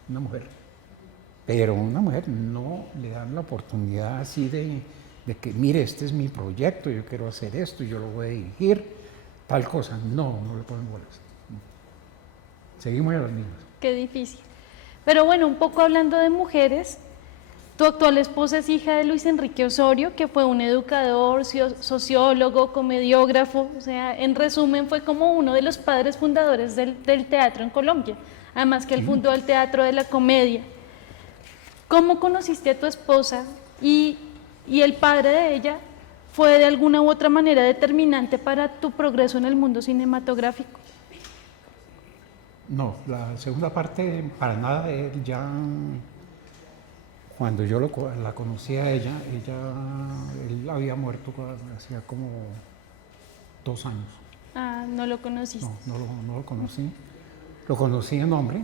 una mujer. Pero una mujer no le dan la oportunidad así de que, mire, este es mi proyecto, yo quiero hacer esto, yo lo voy a dirigir, tal cosa. No, no le ponen bolas. Seguimos a los mismos. Qué difícil. Pero bueno, un poco hablando de mujeres, tu actual esposa es hija de Luis Enrique Osorio, que fue un educador, sociólogo, comediógrafo, o sea, en resumen fue como uno de los padres fundadores del teatro en Colombia, además que él fundó el Teatro de la Comedia. ¿Cómo conociste a tu esposa y el padre de ella fue de alguna u otra manera determinante para tu progreso en el mundo cinematográfico? No, la segunda parte, para nada, él ya, cuando yo la conocí a ella, él había muerto hacía como 2 años. Ah, no lo conociste. No lo conocí. Lo conocí en hombre.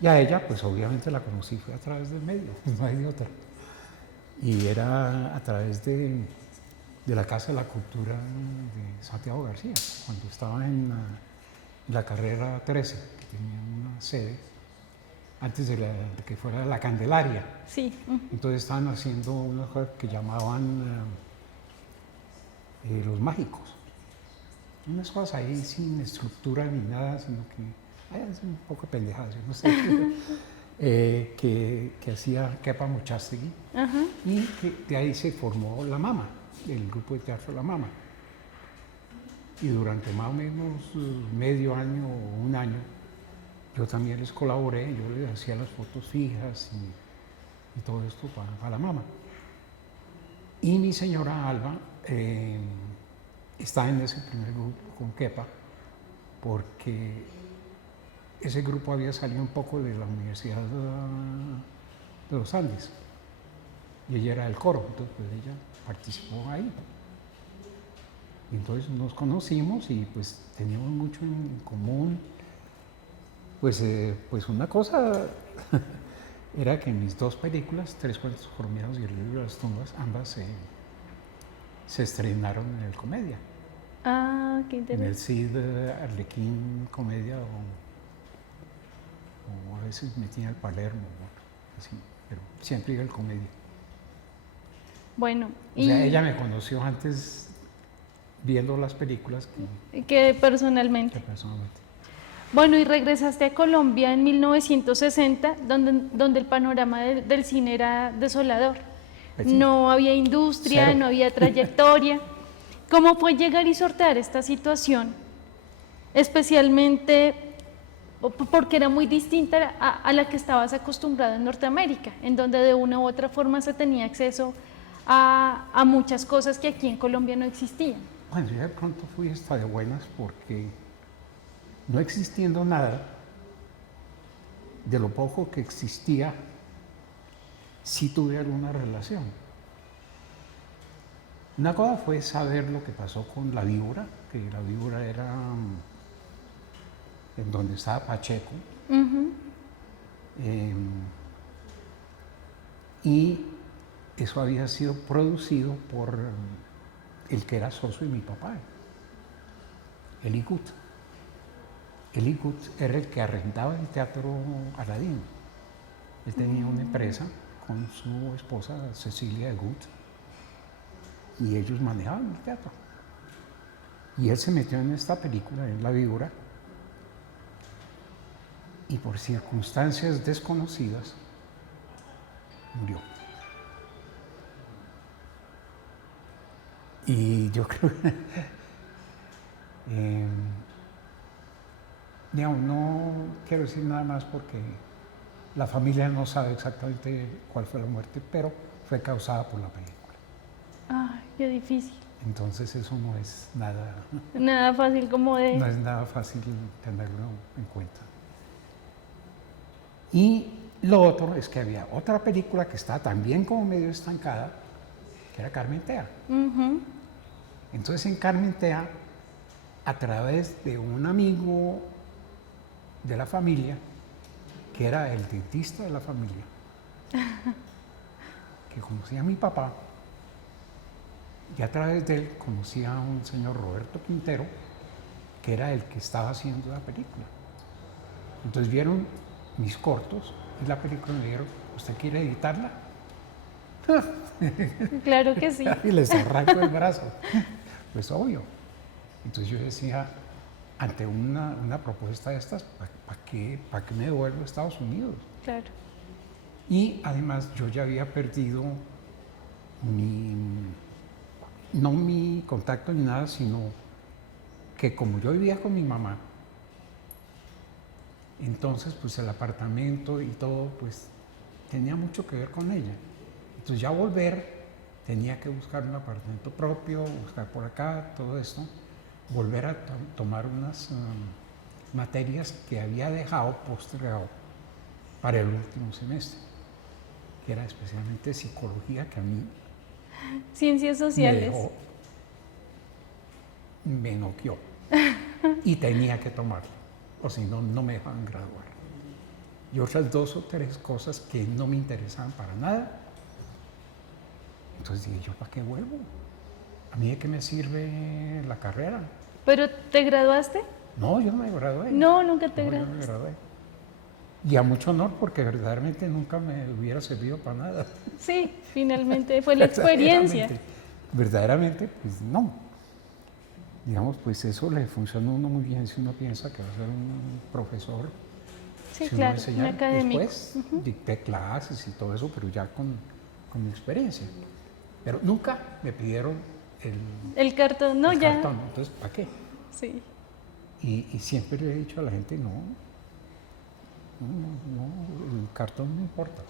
Y a ella, pues obviamente la conocí, fue a través del medio, no hay de otra. Y era a través de la Casa de la Cultura de Santiago García, cuando estaba en la carrera 13, que tenía una sede, antes de que fuera la Candelaria. Sí. Entonces estaban haciendo una cosa que llamaban Los Mágicos. Unas cosas ahí sin estructura ni nada, sino que es un poco pendejadas, no sé, que hacía Kepa Muchastegui. Ajá. Y que de ahí se formó La Mama, el grupo de teatro La Mama. Y durante más o menos medio año o un año, yo también les colaboré, yo les hacía las fotos fijas y todo esto para La Mama. Y mi señora Alba está en ese primer grupo con Kepa, porque ese grupo había salido un poco de la Universidad de los Andes y ella era del coro, entonces pues ella participó ahí. Y entonces nos conocimos y pues teníamos mucho en común. Pues una cosa era que mis 2 películas, Tres cuentos colombianos y El libro de las tumbas, ambas se estrenaron en el Comedia. Ah, qué En el interesante. CID Arlequín Comedia o a veces metía el Palermo, así, pero siempre iba al Comedia. Bueno, O sea, ella me conoció antes viendo las películas que personalmente. que personalmente. Bueno, y regresaste a Colombia en 1960, donde el panorama del cine era desolador. Pues sí. No había industria, Cero. no había trayectoria. ¿Cómo fue llegar y sortear esta situación? Especialmente porque era muy distinta a la que estabas acostumbrado en Norteamérica, en donde de una u otra forma se tenía acceso a muchas cosas que aquí en Colombia no existían. Bueno, yo de pronto fui hasta de buenas porque no existiendo nada, de lo poco que existía, sí tuve alguna relación. Una cosa fue saber lo que pasó con La Víbora, que La Víbora era en donde estaba Pacheco. Y eso había sido producido por el que era socio de mi papá, Eli Gut. Eli Gut era el que arrendaba el Teatro Aladino. Él tenía una empresa con su esposa Cecilia Gut y ellos manejaban el teatro. Y él se metió en esta película, en La Víbora, y por circunstancias desconocidas murió. Y yo creo que, digamos, no quiero decir nada más porque la familia no sabe exactamente cuál fue la muerte, pero fue causada por la película. Ay, qué difícil. Entonces eso no es nada, Nada fácil como no de... es nada fácil tenerlo en cuenta. Y lo otro es que había otra película que estaba también como medio estancada, que era Carmen Tea. Entonces en Carmen Tea, a través de un amigo de la familia, que era el dentista de la familia, que conocía a mi papá, Y a través de él conocí a un señor Roberto Quintero, que era el que estaba haciendo la película. Entonces vieron mis cortos y la película me dijeron, ¿usted quiere editarla? Claro que sí. Y les arranco el brazo. Pues obvio. Entonces yo decía, ante una propuesta de estas, ¿para qué me devuelvo a Estados Unidos? Claro. Y además yo ya había perdido no mi contacto ni nada, sino que como yo vivía con mi mamá, entonces pues el apartamento y todo pues tenía mucho que ver con ella. Entonces ya volver, tenía que buscar un apartamento propio, buscar por acá, todo esto, volver a tomar unas materias que había dejado postergado para el último semestre, que era especialmente psicología, que a mí Ciencias sociales. Me noqueó y tenía que tomarlo, o si no, no me dejaban graduar. Y otras 2 o 3 cosas que no me interesaban para nada. Entonces dije, ¿yo para qué vuelvo? ¿A mí de qué me sirve la carrera? ¿Pero te graduaste? No, yo no me gradué. No, nunca te No, yo graduaste. no me gradué. Y a mucho honor, porque verdaderamente nunca me hubiera servido para nada. Sí, finalmente fue la experiencia. Verdaderamente, pues no. Digamos, pues eso le funciona a uno muy bien si uno piensa que va a ser un profesor. Sí, si uno claro, enseña un académico. después, dicté clases y todo eso, pero ya con mi experiencia. Pero nunca me pidieron El cartón, no, el ya. cartón, entonces, ¿para qué? Sí, Y siempre le he dicho a la gente, no, el cartón no importa.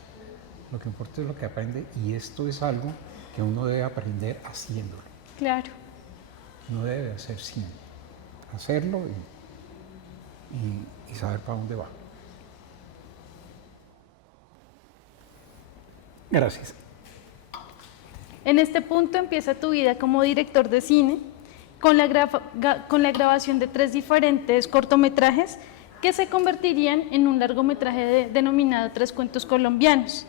Lo que importa es lo que aprende y esto es algo que uno debe aprender haciéndolo. claro. No debe hacer sin hacerlo y saber para dónde va. Gracias. En este punto empieza tu vida como director de cine con la grabación de 3 diferentes cortometrajes que se convertirían en un largometraje denominado 3 cuentos colombianos.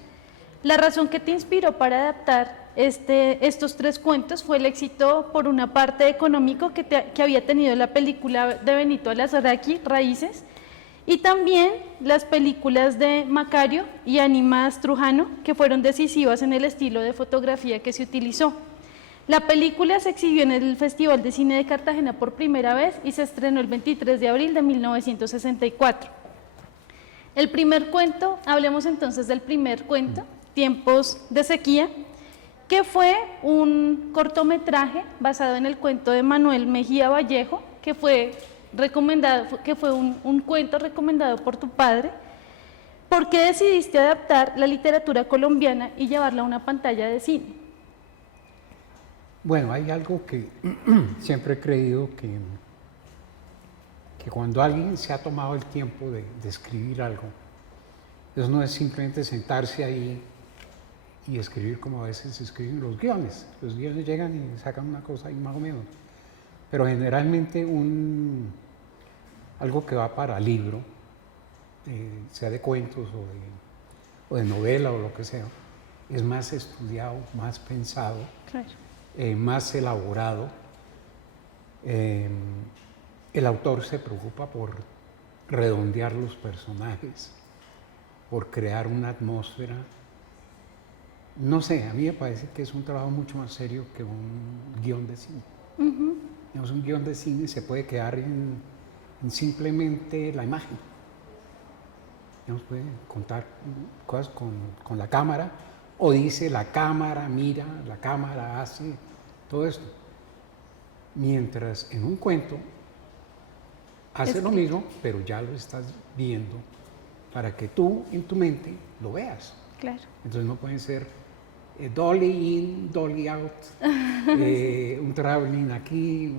La razón que te inspiró para adaptar estos 3 cuentos fue el éxito, por una parte, económico que había tenido la película de Benito Alazraqui, Raíces, y también las películas de Macario y Animas Trujano, que fueron decisivas en el estilo de fotografía que se utilizó. La película se exhibió en el Festival de Cine de Cartagena por primera vez y se estrenó el 23 de abril de 1964. El primer cuento, hablemos entonces del primer cuento, Tiempos de Sequía, que fue un cortometraje basado en el cuento de Manuel Mejía Vallejo, que fue un cuento recomendado por tu padre. ¿Por qué decidiste adaptar la literatura colombiana y llevarla a una pantalla de cine? Bueno, hay algo que siempre he creído que cuando alguien se ha tomado el tiempo de escribir algo, eso no es simplemente sentarse ahí y escribir como a veces se escriben los guiones. Los guiones llegan y sacan una cosa ahí más o menos. Pero generalmente algo que va para libro, sea de cuentos o de novela o lo que sea, es más estudiado, más pensado, Claro. más elaborado. El autor se preocupa por redondear los personajes, por crear una atmósfera. No sé, a mí me parece que es un trabajo mucho más serio que un guión de cine. Digamos, un guión de cine se puede quedar en simplemente la imagen. Digamos, puede contar cosas con la cámara, o dice la cámara mira, la cámara hace, todo esto. Mientras en un cuento hace lo mismo, pero ya lo estás viendo para que tú en tu mente lo veas. Claro. Entonces no pueden ser dolly in, dolly out, un traveling aquí,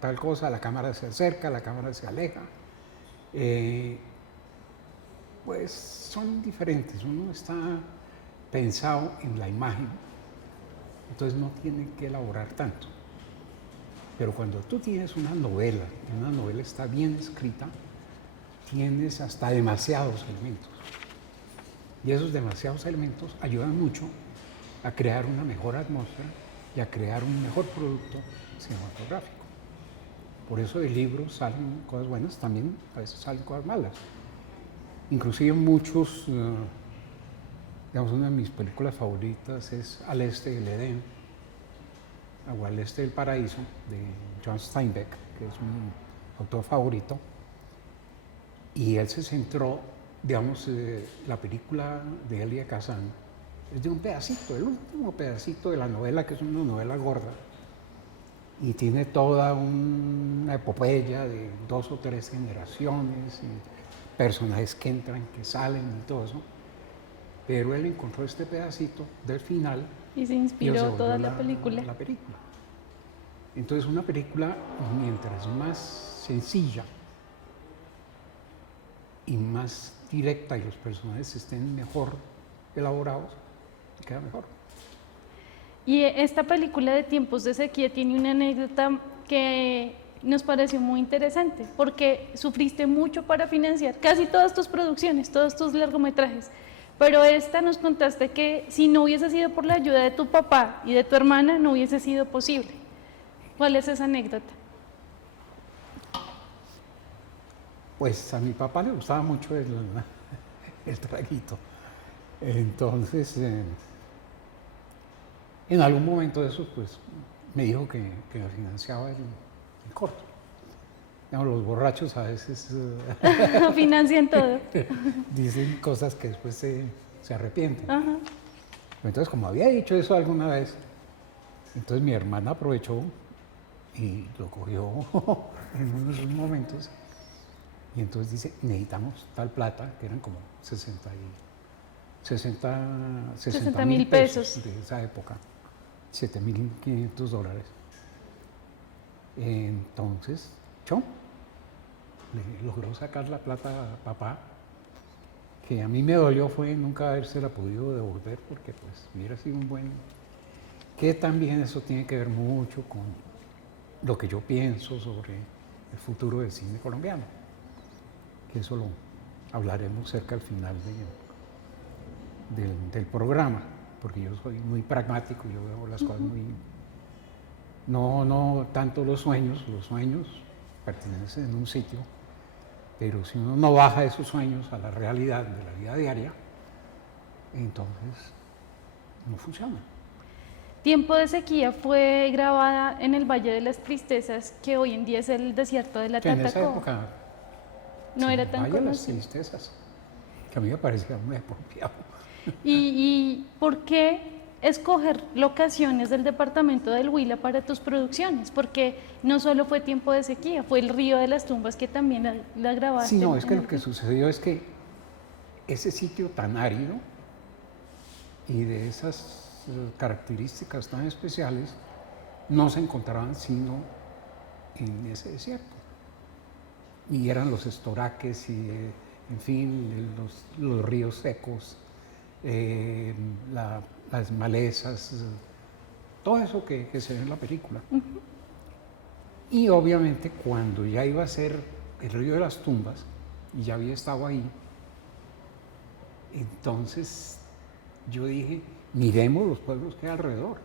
tal cosa, la cámara se acerca, la cámara se aleja. Pues son diferentes, uno está pensado en la imagen, entonces no tiene que elaborar tanto. Pero cuando tú tienes una novela está bien escrita, tienes hasta demasiados elementos. Y esos demasiados elementos ayudan mucho a crear una mejor atmósfera y a crear un mejor producto cinematográfico. Por eso del libro salen cosas buenas, también a veces salen cosas malas. Inclusive muchos, digamos, una de mis películas favoritas es Al Este del Edén, o Al Este del Paraíso, de John Steinbeck, que es mi autor favorito. Y él se centró, digamos, la película de Elia Kazan es de un pedacito, el último pedacito de la novela, que es una novela gorda, y tiene toda una epopeya de 2 o 3 generaciones, y personajes que entran, que salen y todo eso. Pero él encontró este pedacito del final y se inspiró y toda la película. La película. Entonces una película, mientras más sencilla y más directa y los personajes estén mejor elaborados, queda mejor. Y esta película de Tiempos de Sequía tiene una anécdota que nos pareció muy interesante, porque sufriste mucho para financiar casi todas tus producciones, todos tus largometrajes, pero esta nos contaste que si no hubiese sido por la ayuda de tu papá y de tu hermana, no hubiese sido posible. ¿Cuál es esa anécdota? Pues a mi papá le gustaba mucho el traguito. Entonces, en algún momento de eso, pues, me dijo que me financiaba el corto. Digamos, los borrachos a veces financian todo. dicen cosas que después se arrepienten. Ajá. Entonces, como había dicho eso alguna vez, entonces mi hermana aprovechó y lo cogió en unos momentos. Y entonces dice, necesitamos tal plata, que eran como 60.000 pesos de esa época, $7.500. Entonces, yo le logró sacar la plata a papá, que a mí me dolió fue nunca habérsela podido devolver, porque pues hubiera sido un buen... Que también eso tiene que ver mucho con lo que yo pienso sobre el futuro del cine colombiano, que eso lo hablaremos cerca al final del programa, porque yo soy muy pragmático, yo veo las cosas muy... No tanto los sueños pertenecen en un sitio, pero si uno no baja esos sueños a la realidad de la vida diaria, entonces no funciona. Tiempo de Sequía fue grabada en el Valle de las Tristezas, que hoy en día es el desierto de la Que en esa Tatacoa. época No era tan Valle de las conocido. Tristezas, que a mí me parecía muy apropiado. ¿Y por qué escoger locaciones del departamento del Huila para tus producciones? Porque no solo fue Tiempo de Sequía, fue el Río de las Tumbas que también la grabaste. Sí, no, es que lo que sucedió es que ese sitio tan árido y de esas características tan especiales no se encontraban sino en ese desierto. Y eran los estoraques y, en fin, los ríos secos, las malezas, todo eso que se ve en la película. Y obviamente cuando ya iba a ser el Río de las Tumbas, y ya había estado ahí, entonces yo dije, miremos los pueblos que hay alrededor.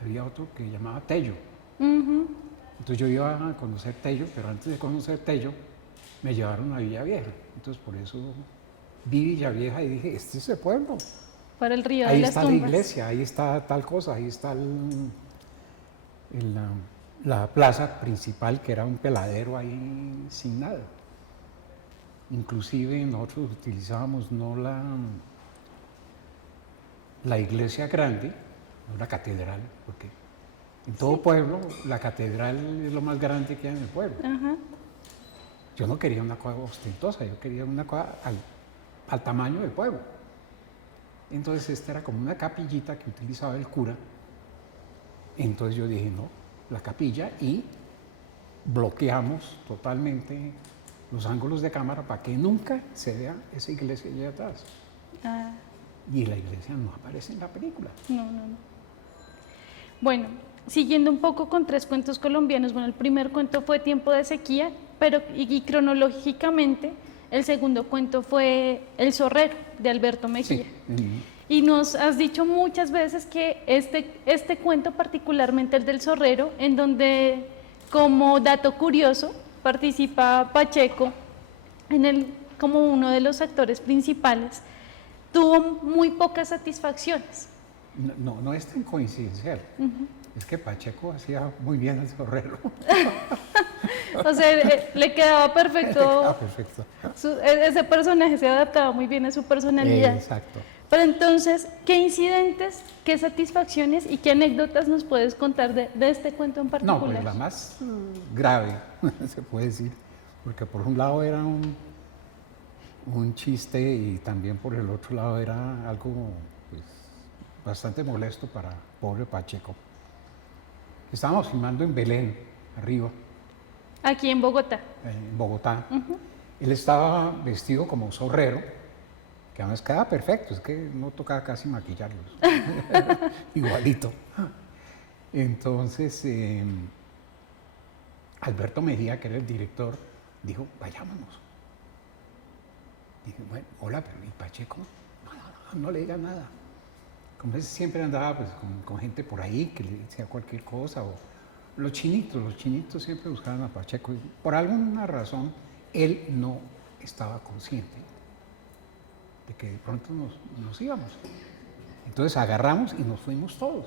Había otro que llamaba Tello. Entonces yo iba a conocer Tello, pero antes de conocer Tello, me llevaron a Villavieja. Entonces por eso vi Villavieja y dije, este es el pueblo. Para el Río de Ahí las está Tumbas. la iglesia, ahí está tal cosa, ahí está la plaza principal, que era un peladero ahí sin nada. Inclusive nosotros utilizábamos no la iglesia grande, no la catedral, porque en todo pueblo la catedral es lo más grande que hay en el pueblo. Ajá. Yo no quería una cosa ostentosa, yo quería una cosa al tamaño del pueblo. Entonces esta era como una capillita que utilizaba el cura. Entonces yo dije, no, la capilla, y bloqueamos totalmente los ángulos de cámara para que nunca se vea esa iglesia allá atrás. Ah, Y la iglesia no aparece en la película. no. Bueno, siguiendo un poco con 3 cuentos colombianos, bueno, el primer cuento fue Tiempo de Sequía, pero y cronológicamente el segundo cuento fue El Zorrero, de Alberto Mejía. Sí. Y nos has dicho muchas veces que este cuento, particularmente el del zorrero, en donde, como dato curioso, participa Pacheco como uno de los actores principales, tuvo muy pocas satisfacciones. No es tan coincidencial. Es que Pacheco hacía muy bien el zorrero. O sea, le quedaba perfecto. Perfecto. Ese personaje se adaptaba muy bien a su personalidad. Exacto. Pero entonces, ¿qué incidentes, qué satisfacciones y qué anécdotas nos puedes contar de este cuento en particular? No, pues la más grave, se puede decir, porque por un lado era un chiste y también por el otro lado era algo pues, bastante molesto para pobre Pacheco. Estábamos filmando en Belén, arriba, Aquí en Bogotá. en Bogotá. Él estaba vestido como zorrero, que además quedaba perfecto, es que no tocaba casi maquillarlos, igualito. Entonces, Alberto Mejía, que era el director, dijo, vayámonos. Dije, bueno, hola, pero ¿y Pacheco? No le diga nada. Como ese siempre andaba pues, con gente por ahí que le decía cualquier cosa, o los chinitos siempre buscaban a Pacheco. Y por alguna razón, él no estaba consciente de que de pronto nos íbamos. Entonces agarramos y nos fuimos todos.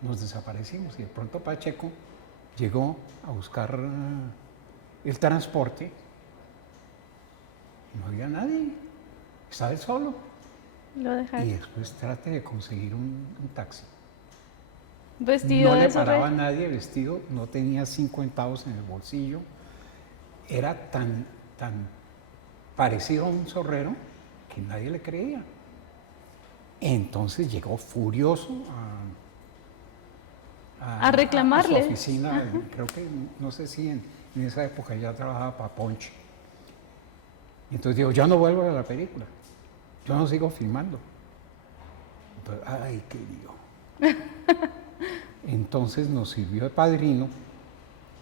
Nos desaparecimos y de pronto Pacheco llegó a buscar el transporte. No había nadie, estaba él solo. Lo dejaron. Y después trate de conseguir un taxi. Vestido No de le zorrero. paraba a nadie vestido, no tenía 5 centavos en el bolsillo. Era tan parecido a un zorrero que nadie le creía. Entonces llegó furioso A reclamarle. a su oficina. Creo que, no sé si en esa época ya trabajaba para Ponche. Entonces digo, yo no vuelvo a la película, yo no sigo filmando. Entonces, ay, qué lío. Entonces nos sirvió de padrino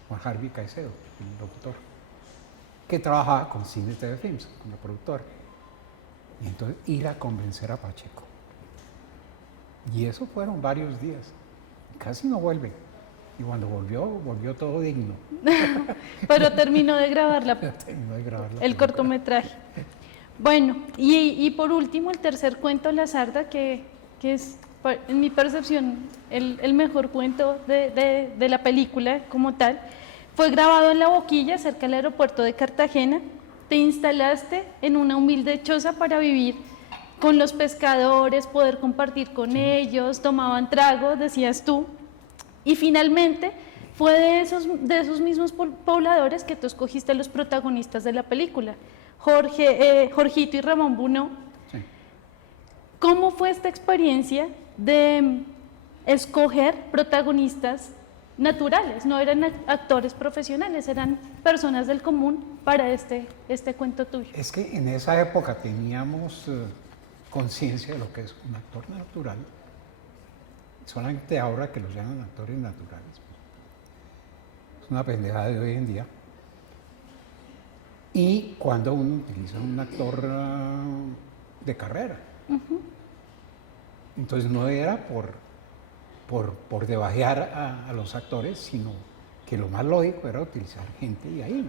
Juan Harvey Caicedo, el doctor, que trabajaba con Cine TV Films, como productor. Y entonces ir a convencer a Pacheco. Y eso fueron varios días. Casi no vuelve. Y cuando volvió todo digno. Pero terminó de grabar Terminó de grabar la el película. cortometraje. Bueno, y por último el tercer cuento, La Sarda, que es, en mi percepción, el mejor cuento de la película como tal. Fue grabado en La Boquilla, cerca del aeropuerto de Cartagena. Te instalaste en una humilde choza para vivir con los pescadores, poder compartir con ellos, tomaban trago, decías tú. Y finalmente fue de esos mismos pobladores que tú escogiste los protagonistas de la película, Jorgito y Ramón Bunó. Sí. ¿Cómo fue esta experiencia de escoger protagonistas naturales? No eran actores profesionales, eran personas del común para este cuento tuyo. Es que en esa época teníamos conciencia de lo que es un actor natural. Solamente ahora que los llaman actores naturales. Es una pendejada de hoy en día. Y cuando uno utiliza un actor de carrera. Entonces no era por debajear a los actores, sino que lo más lógico era utilizar gente de ahí.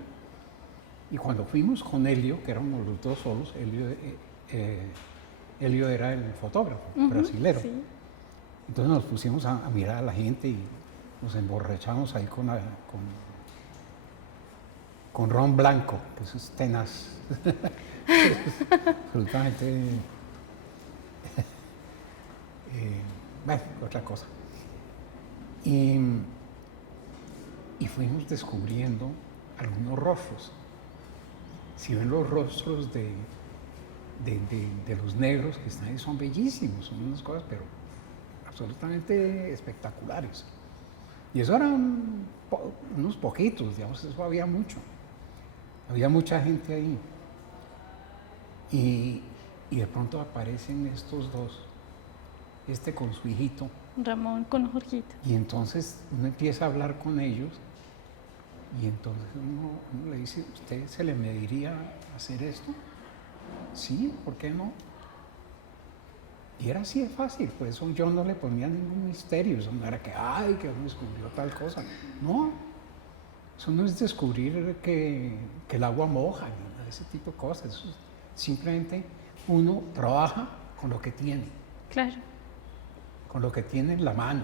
Y cuando fuimos con Helio, que éramos los dos solos, Helio era el fotógrafo brasilero. Sí. Entonces nos pusimos a mirar a la gente y nos emborrachamos ahí con ron blanco, que eso es tenaz. Absolutamente. Bueno, otra cosa. Y fuimos descubriendo algunos rostros. Si ven los rostros de los negros que están ahí, son bellísimos, son unas cosas, pero absolutamente espectaculares. Y eso eran unos poquitos, digamos, eso había mucho. Había mucha gente ahí. Y de pronto aparecen estos dos, este con su hijito. Ramón con Jorgito. Y entonces uno empieza a hablar con ellos y entonces uno le dice, ¿usted se le mediría hacer esto? Sí, ¿por qué no? Y era así de fácil, por eso yo no le ponía ningún misterio, eso no era que, ay, que uno descubrió tal cosa. No, eso no es descubrir que el agua moja, ni nada de ese tipo de cosas. Eso es simplemente uno trabaja con lo que tiene, Claro. con lo que tiene en la mano.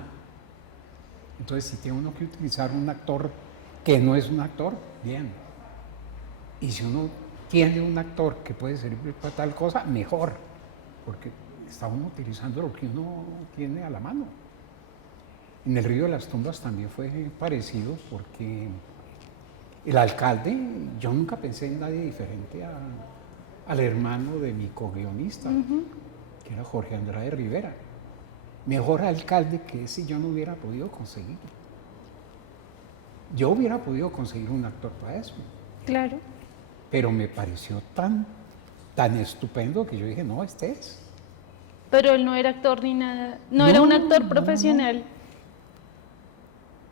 Entonces, si tiene uno que utilizar un actor que no es un actor, bien. Y si uno tiene un actor que puede servir para tal cosa, mejor, porque está uno utilizando lo que uno tiene a la mano. En el Río de las Tumbas también fue parecido, porque el alcalde, yo nunca pensé en nadie diferente al hermano de mi co-guionista, que era Jorge Andrade Rivera. Mejor alcalde que ese yo no hubiera podido conseguir. Yo hubiera podido conseguir un actor para eso. Claro. Pero me pareció tan estupendo que yo dije, no, este es. Pero él no era actor ni nada, no era un actor profesional.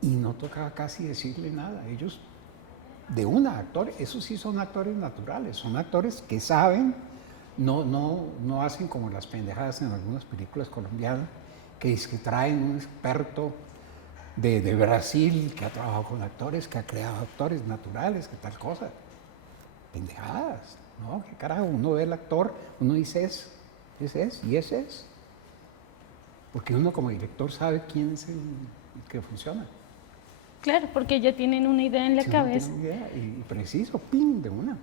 Y no tocaba casi decirle nada. Ellos, de un actor, esos sí son actores naturales, son actores que saben, no hacen como las pendejadas en algunas películas colombianas, que es que traen un experto de Brasil que ha trabajado con actores, que ha creado actores naturales, que tal cosa. Pendejadas, ¿no? ¿Qué carajo? Uno ve el actor, uno dice ese es, y ese es. Porque uno como director sabe quién es el que funciona. Claro, porque ya tienen una idea en la Si uno cabeza. tiene una idea, y preciso, pin, de una.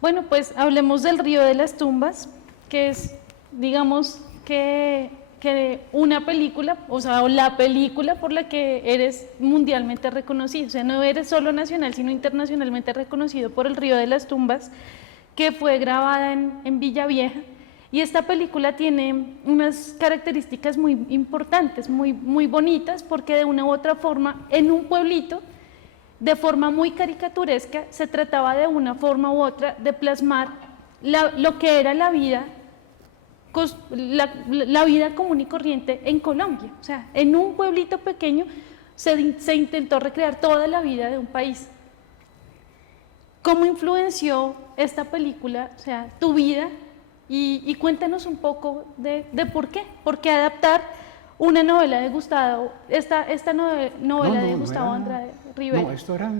Bueno, pues hablemos del Río de las Tumbas, que es, digamos, que una película, o sea, o la película por la que eres mundialmente reconocido. O sea, no eres solo nacional, sino internacionalmente reconocido por el Río de las Tumbas, que fue grabada en Villavieja. Y esta película tiene unas características muy importantes, muy bonitas, porque de una u otra forma, en un pueblito, de forma muy caricaturesca, se trataba de una forma u otra de plasmar lo que era la vida, la vida común y corriente en Colombia. O sea, en un pueblito pequeño se intentó recrear toda la vida de un país. ¿Cómo influenció esta película, o sea, tu vida? Y cuéntanos un poco de por qué adaptar una novela de Gustavo, esta novela de Gustavo Andrade Rivera. No, esto era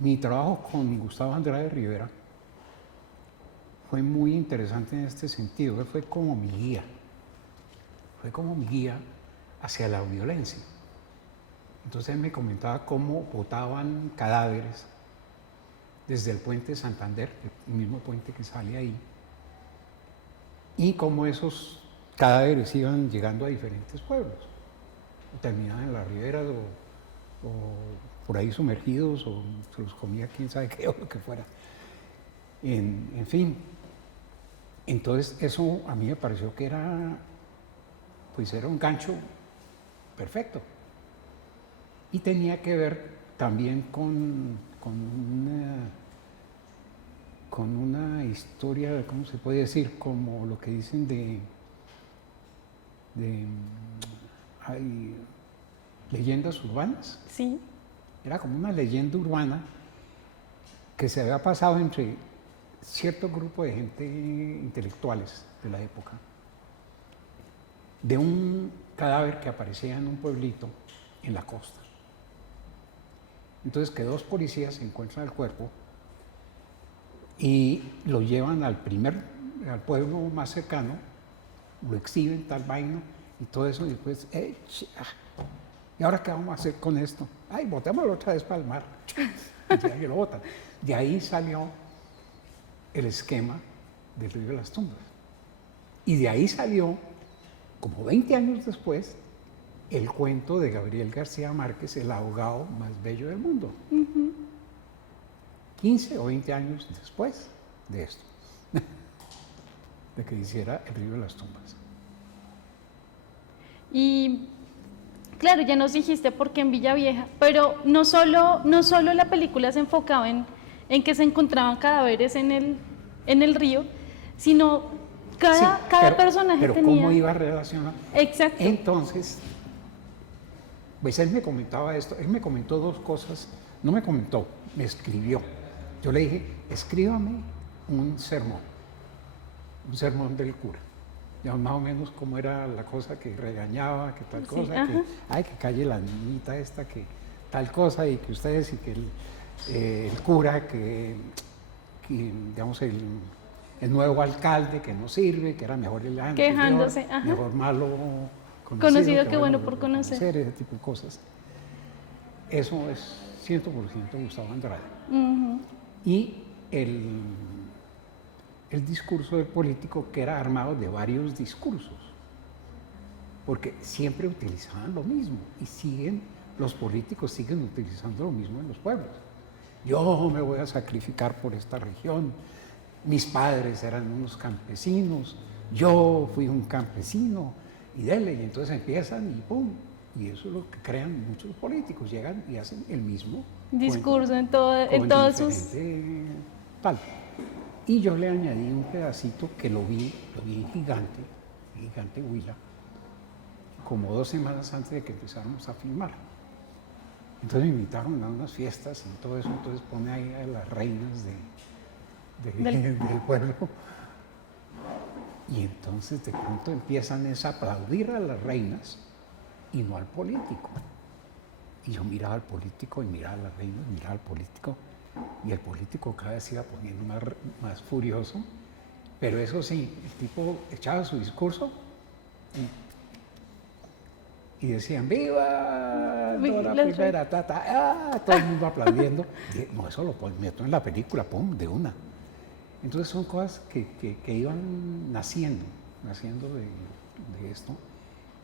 mi trabajo con Gustavo Andrade Rivera. Fue muy interesante en este sentido. Él fue como mi guía. Fue como mi guía hacia la violencia. Entonces él me comentaba cómo botaban cadáveres desde el puente Santander, el mismo puente que sale ahí, y cómo esos cadáveres iban llegando a diferentes pueblos. O terminaban en las riberas o por ahí sumergidos, o se los comía quién sabe qué o lo que fuera. En fin, entonces eso a mí me pareció que era un gancho perfecto. Y tenía que ver también con una historia, ¿cómo se puede decir? Como lo que dicen hay leyendas urbanas. Sí. Era como una leyenda urbana que se había pasado entre cierto grupo de gente intelectuales de la época, de un cadáver que aparecía en un pueblito en la costa. Entonces que dos policías encuentran el cuerpo y lo llevan al pueblo más cercano, lo exhiben, tal vaina y todo eso, y después, ¿y ahora qué vamos a hacer con esto? Ay, botémoslo otra vez para el mar. Y lo botan. De ahí salió el esquema del Río de las Tumbas. Y de ahí salió, como 20 años después, el cuento de Gabriel García Márquez, El ahogado más bello del mundo. 15 o 20 años después de esto, de que hiciera El Río de las Tumbas. Y claro, ya nos dijiste por qué en Villavieja, pero no solo la película se enfocaba en que se encontraban cadáveres en el río, sino cada personaje pero tenía... ¿cómo iba a relacionar? Exacto. Entonces, pues él me comentaba esto, él me comentó dos cosas, no me comentó, me escribió. Yo le dije, escríbame un sermón. un sermón del cura. Ya más o menos cómo era la cosa que regañaba, que tal Sí, cosa, ajá. que calle la niñita esta, que tal cosa, y que ustedes, y que el cura, que, digamos, el nuevo alcalde que no sirve, que era mejor el anterior, Quejándose, ajá. mejor malo Conocido que bueno por conocer. ese tipo de cosas. Eso es 100% Gustavo Andrade. Ujú. Y el discurso del político, que era armado de varios discursos, porque siempre utilizaban lo mismo y los políticos siguen utilizando lo mismo en los pueblos. Yo me voy a sacrificar por esta región, mis padres eran unos campesinos, yo fui un campesino, y dele, y entonces empiezan y pum, y eso es lo que crean muchos políticos, llegan y hacen el mismo Discurso en con todos sus... diferente tal. Y yo le añadí un pedacito que lo vi en Gigante Huila, como 2 semanas antes de que empezáramos a filmar. Entonces me invitaron a unas fiestas y todo eso, entonces pone ahí a las reinas del pueblo. Y entonces de pronto empiezan a aplaudir a las reinas y no al político. Y yo miraba al político y miraba a las reinas, miraba al político, y el político cada vez iba poniendo más furioso. Pero eso sí, el tipo echaba su discurso y decían, ¡viva Dora Primera! Todo el mundo aplaudiendo. Y, no, eso lo meto en la película, ¡pum!, de una. Entonces son cosas que iban naciendo de esto.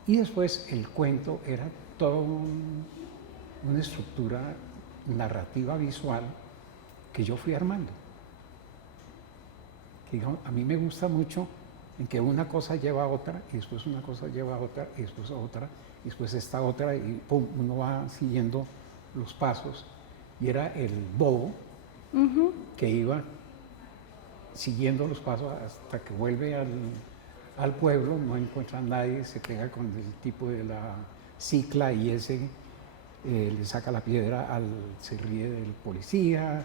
Y después el cuento era toda una estructura narrativa visual que yo fui armando. Que, digamos, a mí me gusta mucho en que una cosa lleva a otra, y después una cosa lleva a otra, y después a otra, y después esta otra, y pum, uno va siguiendo los pasos. Y era el bobo que iba siguiendo los pasos hasta que vuelve al pueblo, no encuentra a nadie, se pega con el tipo de la cicla y ese le saca la piedra, se ríe del policía,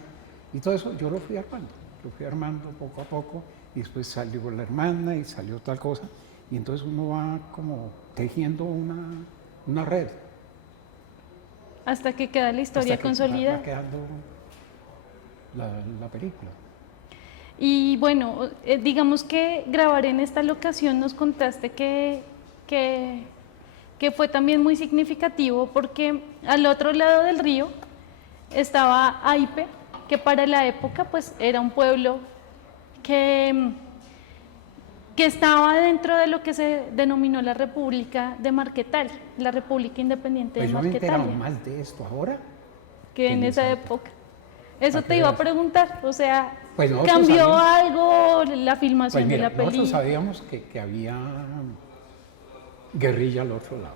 y todo eso yo lo fui armando poco a poco, y después salió la hermana y salió tal cosa, y entonces uno va como tejiendo una red. Hasta que queda la historia consolidada. Va quedando la película. Y bueno, digamos que grabar en esta locación nos contaste que fue también muy significativo porque al otro lado del río estaba Aipe, que para la época pues era un pueblo que estaba dentro de lo que se denominó la República de Marquetalia, la República Independiente de Pues yo me he Marquetalia. enterado más de esto ahora Que en esa época. Eso ¿Para te qué iba a veas? preguntar, o sea, Pues nosotros ¿cambió sabíamos- algo la filmación Pues mira, de la nosotros película? sabíamos que había guerrilla al otro lado.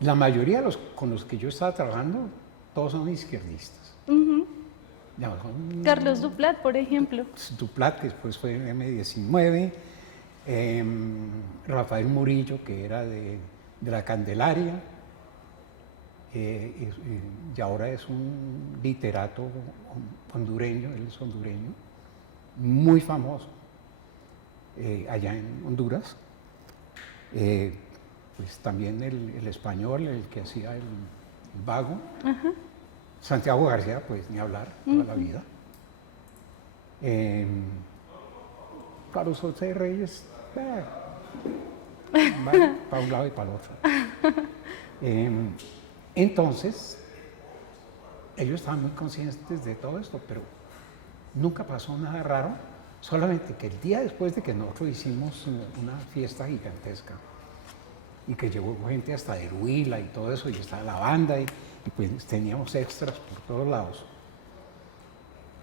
La mayoría de los con los que yo estaba trabajando, todos son izquierdistas. Ya, son Carlos Duplat, por ejemplo. Duplat, que después fue M19, Rafael Murillo, que era de la Candelaria, y ahora es un literato hondureño, él es hondureño, muy famoso allá en Honduras. Pues también el español, el que hacía el vago. Santiago García, pues ni hablar, toda la vida. Carlos José Reyes, va para un lado y para el otro. Entonces, ellos estaban muy conscientes de todo esto, pero nunca pasó nada raro, solamente que el día después de que nosotros hicimos una fiesta gigantesca y que llegó gente hasta de Huila y todo eso, y estaba la banda, y pues teníamos extras por todos lados.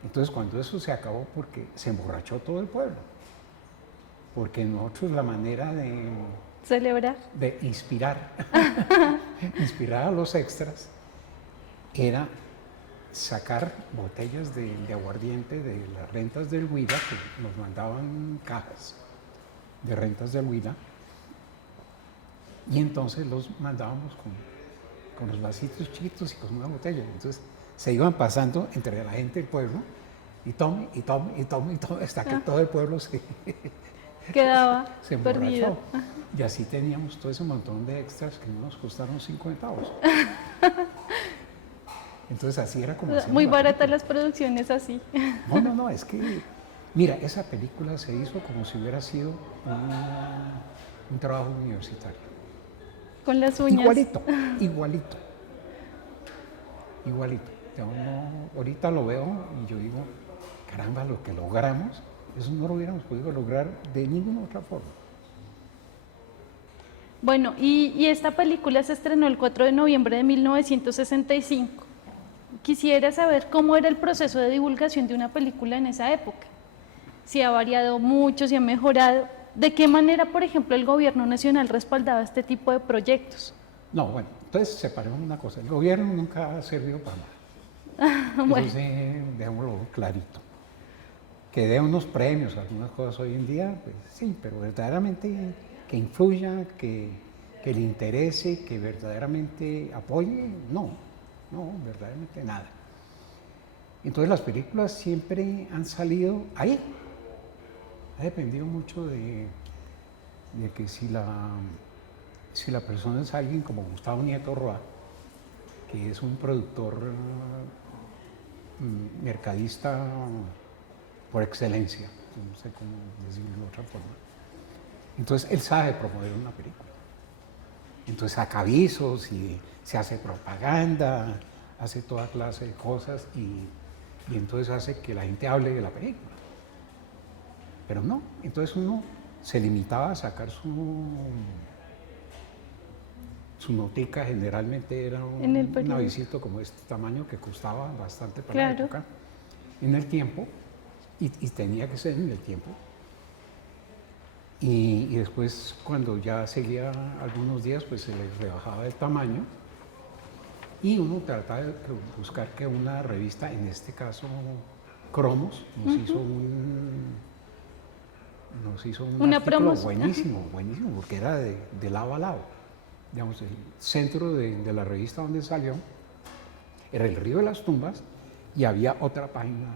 Entonces cuando eso se acabó, porque se emborrachó todo el pueblo, porque nosotros la manera Celebrar. de inspirar, inspirar a los extras, era sacar botellas de aguardiente de las rentas del Huila, que nos mandaban cajas de rentas del Huila, y entonces los mandábamos con los vasitos chiquitos y con una botella. Entonces se iban pasando entre la gente del pueblo y tome, y tome, y tome, y tome, hasta que todo el pueblo se Quedaba se perdido. emborrachó. Y así teníamos todo ese montón de extras que no nos costaron 50 centavos. Entonces así era como hacíamos Muy la baratas película. las producciones así. No, es que, mira, esa película se hizo como si hubiera sido un trabajo universitario. Con las uñas. Igualito, igualito, igualito. Yo ahorita lo veo y yo digo, caramba, lo que logramos, eso no lo hubiéramos podido lograr de ninguna otra forma. Bueno, y esta película se estrenó el 4 de noviembre de 1965. Quisiera saber cómo era el proceso de divulgación de una película en esa época. Si ha variado mucho, si ha mejorado. ¿De qué manera, por ejemplo, el gobierno nacional respaldaba este tipo de proyectos? No, bueno, entonces separemos una cosa. El gobierno nunca ha servido para nada. Bueno. Eso sí, dejémoslo clarito. Que dé unos premios, algunas cosas hoy en día, pues sí, pero verdaderamente que influya, que le interese, que verdaderamente apoye, no, verdaderamente nada. Entonces las películas siempre han salido ahí. Ha dependido mucho de que si la persona es alguien como Gustavo Nieto Roa, que es un productor mercadista por excelencia, no sé cómo decirlo de otra forma. Entonces él sabe promover una película. Entonces saca avisos y se hace propaganda, hace toda clase de cosas y entonces hace que la gente hable de la película. Pero no, entonces uno se limitaba a sacar su notica, generalmente era un avisito como este tamaño que costaba bastante para la época, en el tiempo, y tenía que ser en el tiempo. Y después, cuando ya seguía algunos días, pues se les rebajaba el tamaño y uno trataba de buscar que una revista, en este caso Cromos, nos hizo un artículo buenísimo, porque era de lado a lado. Digamos, el centro de la revista donde salió era el Río de las Tumbas y había otra página,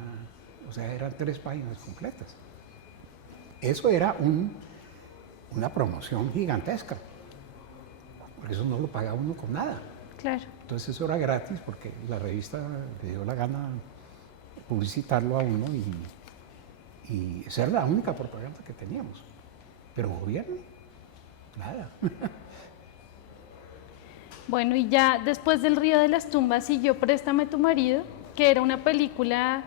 o sea, eran 3 páginas completas. Eso era una promoción gigantesca, porque eso no lo pagaba uno con nada. Claro. Entonces eso era gratis porque la revista le dio la gana publicitarlo a uno y esa era la única propaganda que teníamos. Pero gobierno, nada. Bueno, y ya después del Río de las Tumbas siguió Préstame tu marido, que era una película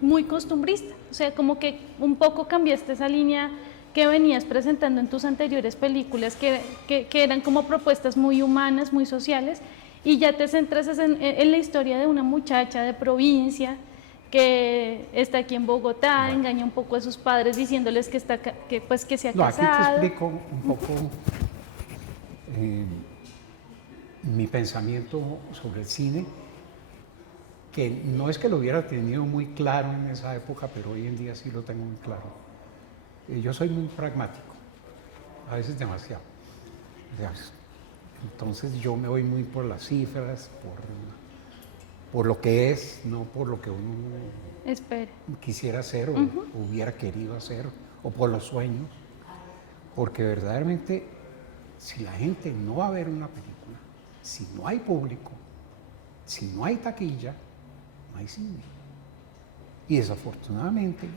muy costumbrista, o sea, como que un poco cambiaste esa línea que venías presentando en tus anteriores películas, que eran como propuestas muy humanas, muy sociales, y ya te centras en la historia de una muchacha de provincia que está aquí en Bogotá, engaña un poco a sus padres diciéndoles que se ha casado. Aquí te explico un poco mi pensamiento sobre el cine, que no es que lo hubiera tenido muy claro en esa época, pero hoy en día sí lo tengo muy claro. Yo soy muy pragmático, a veces demasiado. Entonces yo me voy muy por las cifras, por lo que es, no por lo que uno quisiera hacer o hubiera querido hacer, o por los sueños, porque verdaderamente si la gente no va a ver una película, si no hay público, si no hay taquilla, no hay cine. Y desafortunadamente,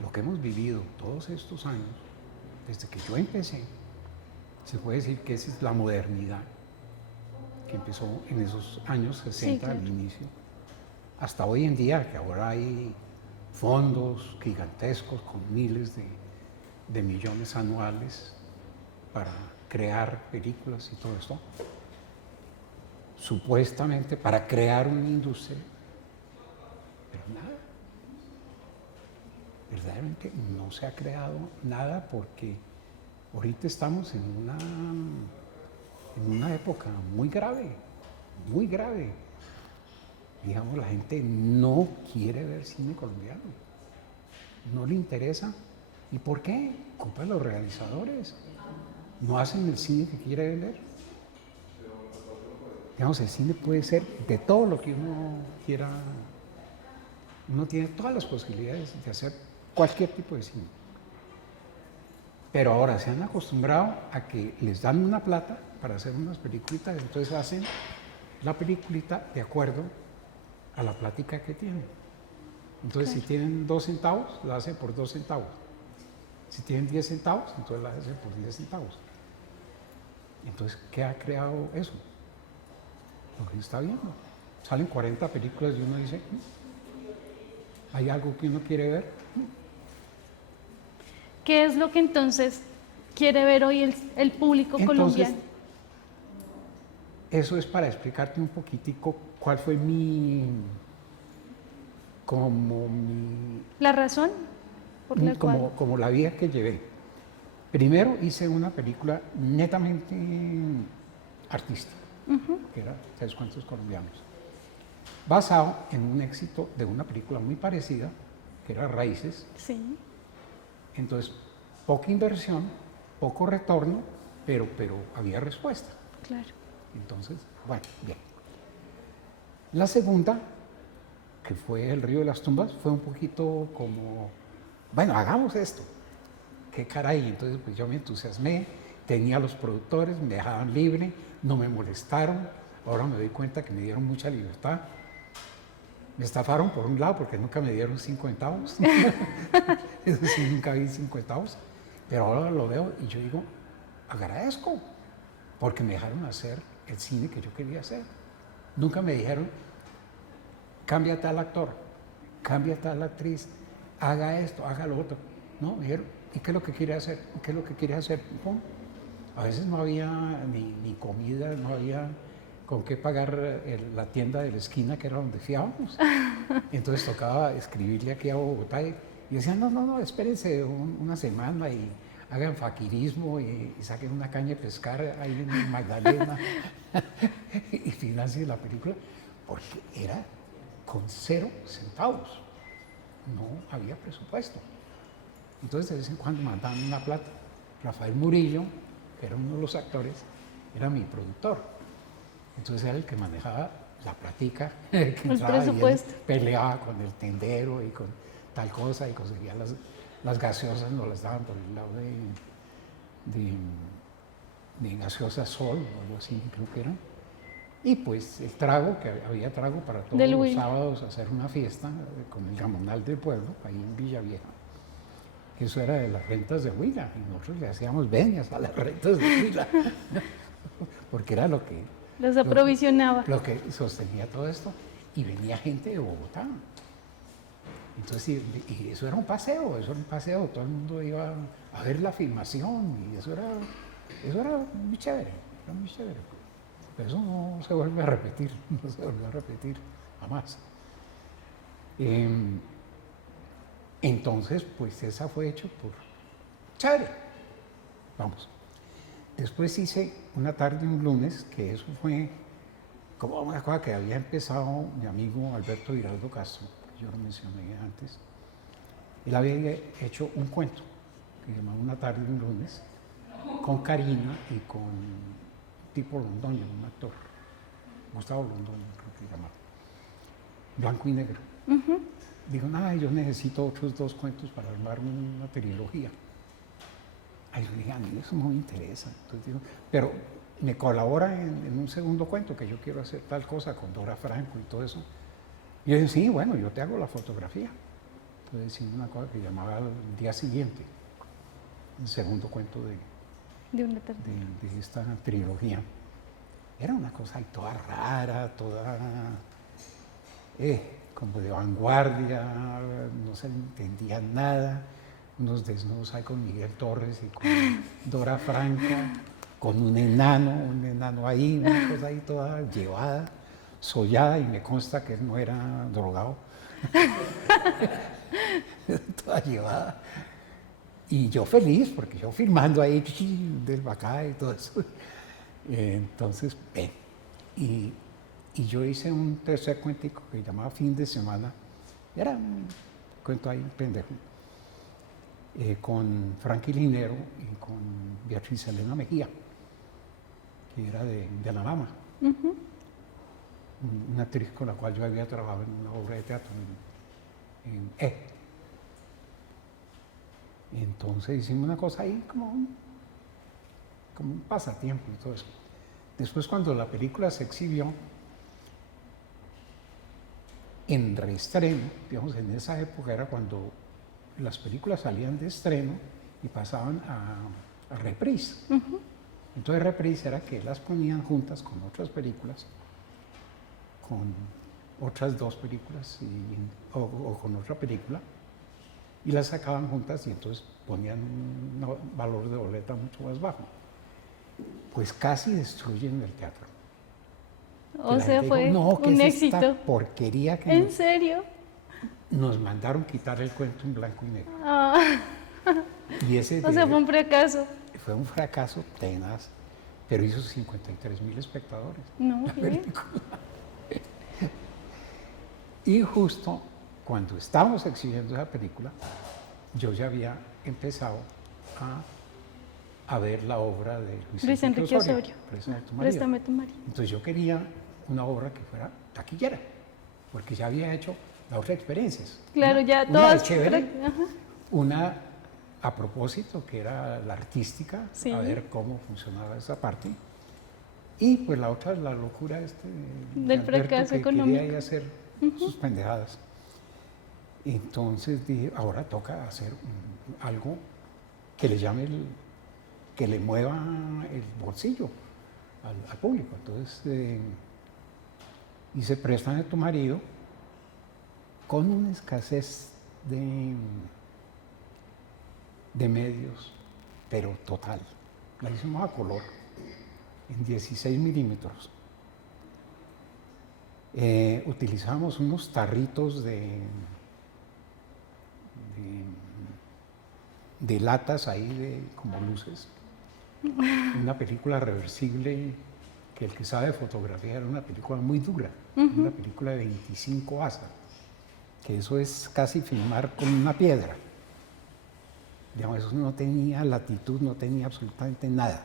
lo que hemos vivido todos estos años, desde que yo empecé, se puede decir que esa es la modernidad que empezó en esos años 60 al inicio, hasta hoy en día, que ahora hay fondos gigantescos con miles de millones anuales para crear películas y todo esto, supuestamente para crear una industria, pero nada. Verdaderamente no se ha creado nada porque ahorita estamos en una época muy grave, muy grave. Digamos, la gente no quiere ver cine colombiano, no le interesa. ¿Y por qué? Culpa de los realizadores. No hacen el cine que quiere vender. Digamos, el cine puede ser de todo lo que uno quiera Uno tiene todas las posibilidades de hacer cualquier tipo de cine. Pero ahora se han acostumbrado a que les dan una plata para hacer unas peliculitas, entonces hacen la peliculita de acuerdo a la plática que tienen. Entonces, si tienen 2 centavos, la hacen por 2 centavos. Si tienen 10 centavos, entonces la hacen por 10 centavos. Entonces, ¿qué ha creado eso? Lo que está viendo. Salen 40 películas y uno dice, ¿hay algo que uno quiere ver? ¿Qué es lo que entonces quiere ver hoy el público colombiano? Eso es para explicarte un poquitico cuál fue ¿La razón por la cual? como la vida que llevé. Primero hice una película netamente artística, que era Tres Cuentos Colombianos, basado en un éxito de una película muy parecida, que era Raíces. Sí. Entonces, poca inversión, poco retorno, pero había respuesta. Claro. Entonces, bueno, bien. La segunda, que fue El Río de las Tumbas, fue un poquito como, bueno, hagamos esto. Qué caray, entonces pues yo me entusiasmé, tenía los productores, me dejaban libre, no me molestaron, ahora me doy cuenta que me dieron mucha libertad. Me estafaron por un lado porque nunca me dieron 5 centavos, eso sí, nunca vi 5 centavos, pero ahora lo veo y yo digo, agradezco, porque me dejaron hacer el cine que yo quería hacer. Nunca me dijeron, cambia tal actor, cambia tal actriz, haga esto, haga lo otro. No, me dijeron, ¿y qué es lo que quiere hacer? ¿Qué es lo que quiere hacer? ¡Pum! A veces no había ni comida, no había con qué pagar la tienda de la esquina, que era donde fiábamos. Entonces tocaba escribirle aquí a Bogotá y decían, no, espérense una semana y hagan faquirismo y saquen una caña de pescar ahí en Magdalena y financien la película, porque era con 0 centavos, no había presupuesto. Entonces de vez en cuando mandaban una plata. Rafael Murillo, que era uno de los actores, era mi productor. Entonces era el que manejaba la platica, el que entraba presupuesto. Y peleaba con el tendero y con tal cosa y conseguía las gaseosas, nos las daban por el lado de gaseosa Sol o algo así, creo que era. Y pues el trago, que había trago para todos los sábados hacer una fiesta con el gamonal del pueblo, ahí en Villavieja. Eso era de las rentas de Huila, y nosotros le hacíamos venias a las rentas de Huila, porque era lo que... Los aprovisionaba. Lo que sostenía todo esto, y venía gente de Bogotá. Entonces, y eso era un paseo, todo el mundo iba a ver la filmación, y eso era muy chévere, Pero eso no se vuelve a repetir, jamás. Entonces, pues esa fue hecho por chévere. Vamos. Después hice Una tarde, un lunes, que eso fue como una cosa que había empezado mi amigo Alberto Giraldo Castro, que yo lo mencioné antes. Él había hecho un cuento que se llamaba Una tarde, un lunes, con Karina y con un tipo Londoño, un actor, Gustavo Londoño, creo que se llamaba, blanco y negro. Digo, yo necesito otros 2 cuentos para armar una trilogía. Ay, yo dije, a mí eso no me interesa. Entonces digo, pero me colabora en un segundo cuento, que yo quiero hacer tal cosa con Dora Franco y todo eso. Y yo dije, sí, bueno, yo te hago la fotografía. Entonces hice una cosa que llamaba El día siguiente, el segundo cuento de esta trilogía. Era una cosa ahí toda rara, toda como de vanguardia, no se entendía nada, unos desnudos ahí con Miguel Torres y con Dora Franca, con un enano ahí, una cosa ahí toda llevada, sollada, y me consta que él no era drogado, toda llevada. Y yo feliz, porque yo filmando ahí del Bacá y todo eso. Entonces, y yo hice un tercer cuentico que se llamaba Fin de Semana. Era un cuento ahí pendejo. Con Frankie Linero y con Beatriz Elena Mejía, que era de Alabama. Una actriz con la cual yo había trabajado en una obra de teatro en E. Entonces hicimos una cosa ahí como un pasatiempo y todo eso. Después, cuando la película se exhibió en reestreno, digamos, en esa época era cuando las películas salían de estreno y pasaban a reprise. Entonces reprise era que las ponían juntas con otras películas, con otras dos películas o con otra película, y las sacaban juntas y entonces ponían un valor de boleta mucho más bajo. Pues casi destruyen el teatro. O sea, dijo, fue no, ¿qué un es éxito. esta porquería que ¿En serio? nos mandaron quitar el cuento en blanco y negro? Ah, Y ese o sea, fue un fracaso. fue un fracaso tenaz, pero hizo 53,000 espectadores. No, la ¿qué? película. Y justo cuando estábamos exhibiendo esa película, yo ya había empezado a ver la obra de Luis Enrique Osorio. Préstame tu marido. Préstame tu marido. Entonces yo quería una obra que fuera taquillera, porque ya había hecho las otras experiencias. Claro, ya una todas. de chévere, Ajá. una a propósito, que era la artística, Sí. a ver cómo funcionaba esa parte. Y pues la otra, la locura de Del Alberto, fracaso que económico. quería ir a hacer sus pendejadas. Entonces dije, ahora toca hacer algo que le llame, que le mueva el bolsillo al público. Entonces hice Préstame a tu marido con una escasez de medios, pero total. La hicimos a color, en 16 milímetros. Utilizamos unos tarritos de latas ahí, como luces. Una película reversible, que el que sabe fotografía era una película muy dura, una película de 25 ASA, que eso es casi filmar con una piedra. Digamos, eso no tenía latitud, no tenía absolutamente nada.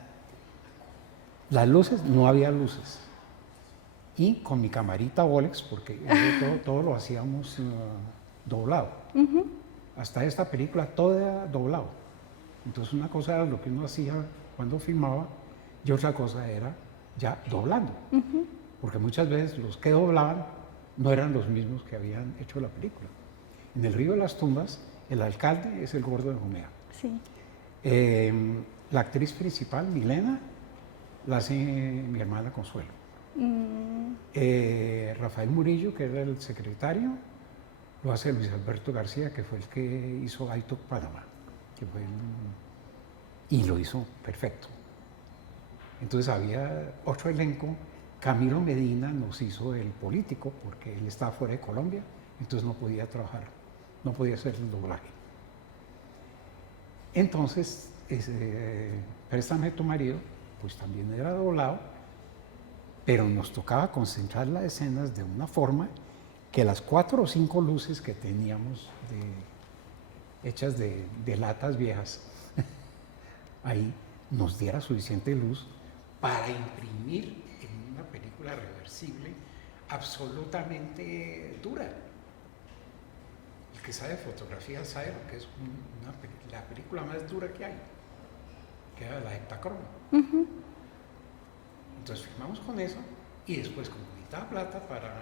Las luces, no había luces. Y con mi camarita Bolex, porque todo lo hacíamos doblado. Hasta esta película todo era doblado. Entonces una cosa era lo que uno hacía cuando filmaba y otra cosa era ya doblando. Porque muchas veces los que doblaban no eran los mismos que habían hecho la película. En El río de las tumbas, el alcalde es el gordo de Jumea. Sí. La actriz principal, Milena, la hace mi hermana Consuelo. Rafael Murillo, que era el secretario, lo hace Luis Alberto García, que fue el que hizo Aitok Panamá, y lo hizo perfecto. Entonces había otro elenco. Camilo Medina nos hizo el político, porque él estaba fuera de Colombia, entonces no podía trabajar, no podía hacer el doblaje. Entonces, Préstame tu marido, pues también era doblado, pero nos tocaba concentrar las escenas de una forma que las 4 o 5 luces que teníamos hechas de latas viejas, ahí nos diera suficiente luz para imprimir en una película reversible absolutamente dura. El que sabe fotografía sabe lo que es la película más dura que hay, que era la Heptacromo. Entonces filmamos con eso y después, como necesitaba plata para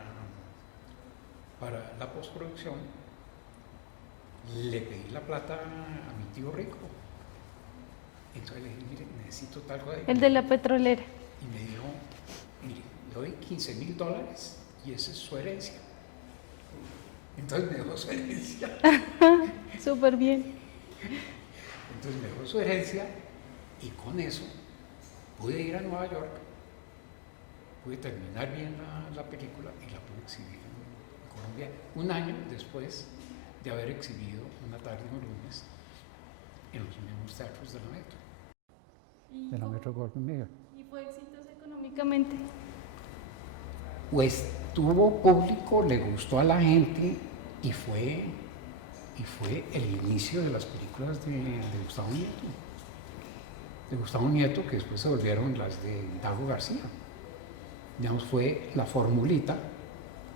la postproducción, le pedí la plata a mi tío rico. Entonces le dije, mire, necesito tal cosa. El de la petrolera. Y me dijo, mire, le doy $15,000 y esa es su herencia. Entonces me dejó su herencia. Súper bien. Entonces me dejó su herencia y con eso pude ir a Nueva York, pude terminar bien la película y la pude exhibir en Colombia un año después de haber exhibido Una tarde y un lunes en los mismos teatros de la Metro. De la Metro Goldwyn Mayer. ¿Y fue exitoso económicamente? Pues tuvo público, le gustó a la gente y fue el inicio de las películas de Gustavo Nieto. De Gustavo Nieto, que después se volvieron las de Dago García. Digamos, fue la formulita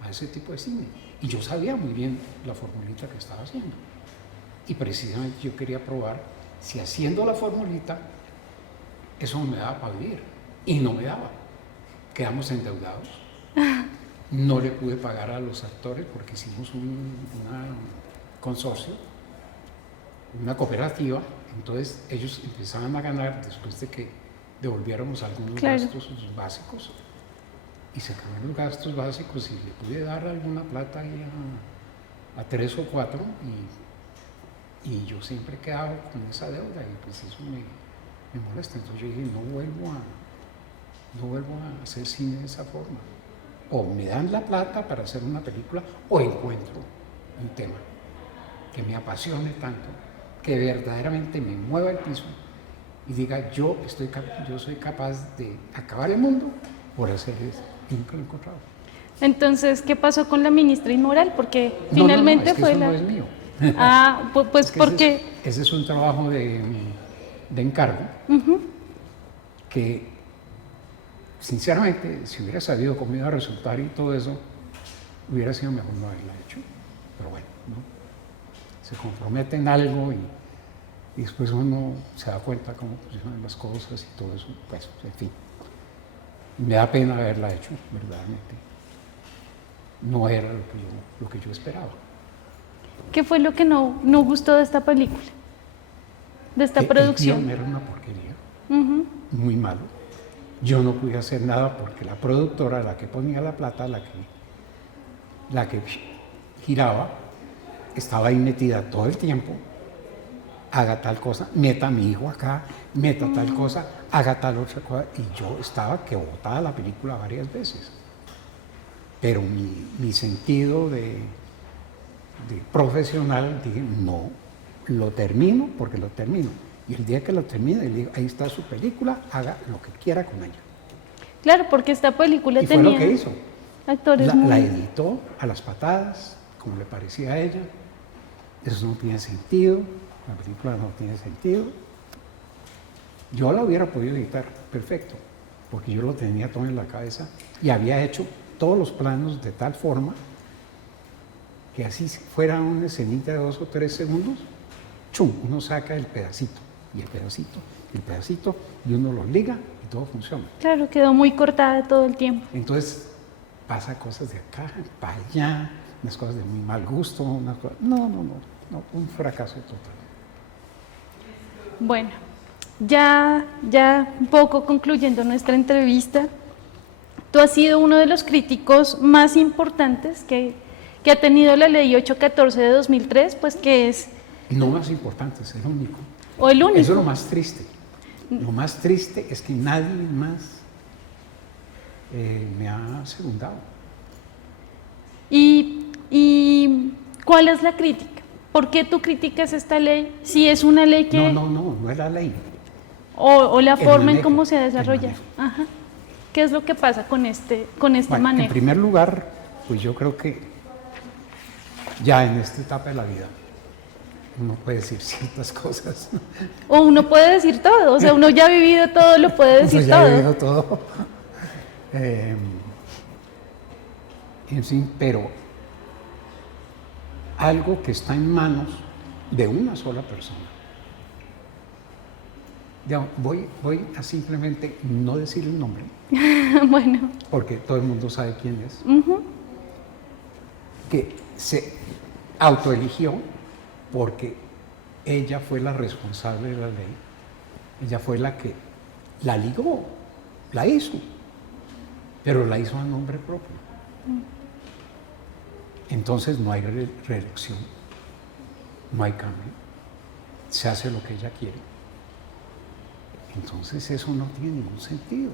a ese tipo de cine. Y yo sabía muy bien la formulita que estaba haciendo. Y precisamente yo quería probar si haciendo la formulita eso me daba para vivir. Y no me daba. Quedamos endeudados. No le pude pagar a los actores porque hicimos un consorcio, una cooperativa. Entonces ellos empezaban a ganar después de que devolviéramos algunos gastos básicos. Y se acabaron los gastos básicos y le pude dar alguna plata ahí a 3 o 4 y yo siempre he quedado con esa deuda y pues eso me molesta. Entonces yo dije, no vuelvo a hacer cine de esa forma. O me dan la plata para hacer una película o encuentro un tema que me apasione tanto, que verdaderamente me mueva el piso y diga, yo soy capaz de acabar el mundo por hacer eso. Y nunca lo he encontrado. Entonces, ¿qué pasó con La ministra inmoral? Porque finalmente es que fue eso la... no es mío. Ah, pues es que porque... Ese es un trabajo de encargo que, sinceramente, si hubiera sabido cómo iba a resultar y todo eso, hubiera sido mejor no haberla hecho. Pero bueno, ¿no? Se compromete en algo y después uno se da cuenta cómo funcionan las cosas y todo eso. Pues, en fin. Me da pena haberla hecho, verdaderamente. No era lo que yo esperaba. ¿Qué fue lo que no gustó de esta película? De esta producción. El guión era una porquería, muy malo. Yo no pude hacer nada porque la productora, la que ponía la plata, la que giraba, estaba ahí metida todo el tiempo. Haga tal cosa, meta a mi hijo acá, meta tal cosa, haga tal otra cosa. Y yo estaba que botaba la película varias veces. Pero mi sentido de profesional, dije, no, lo termino porque lo termino. Y el día que lo termine, le digo, ahí está su película, haga lo que quiera con ella. Claro, porque esta película y tenía... fue lo que hizo. Actores la editó a las patadas, como le parecía a ella. Eso no tiene sentido. La película no tiene sentido. Yo la hubiera podido editar, perfecto, porque yo lo tenía todo en la cabeza y había hecho todos los planos de tal forma que así fuera una escenita de 2 o 3 segundos, ¡chum!, uno saca el pedacito, y el pedacito, y el pedacito, y uno los liga y todo funciona. Claro, quedó muy cortada todo el tiempo. Entonces, pasa cosas de acá, para allá, unas cosas de muy mal gusto, unas cosas... No, un fracaso total. Bueno, ya un poco concluyendo nuestra entrevista, tú has sido uno de los críticos más importantes que ha tenido la ley 814 de 2003, pues que es... No más importante, es el único. O el único. Eso es lo más triste. Lo más triste es que nadie más me ha segundado. ¿Y cuál es la crítica? ¿Por qué tú criticas esta ley si es una ley que...? No es la ley. O la forma manejo, en cómo se desarrolla. Ajá. ¿Qué es lo que pasa con este Bueno, manejo? en primer lugar, pues yo creo que ya en esta etapa de la vida uno puede decir ciertas cosas. O uno puede decir todo, o sea, uno ya ha vivido todo, lo puede decir ya todo. Ha vivido todo. En fin, pero algo que está en manos de una sola persona. Ya, voy a simplemente no decir el nombre. Bueno. Porque todo el mundo sabe quién es. Que se autoeligió porque ella fue la responsable de la ley. Ella fue la que la ligó, la hizo, pero la hizo a nombre propio. Entonces no hay reelección, no hay cambio, se hace lo que ella quiere. Entonces eso no tiene ningún sentido.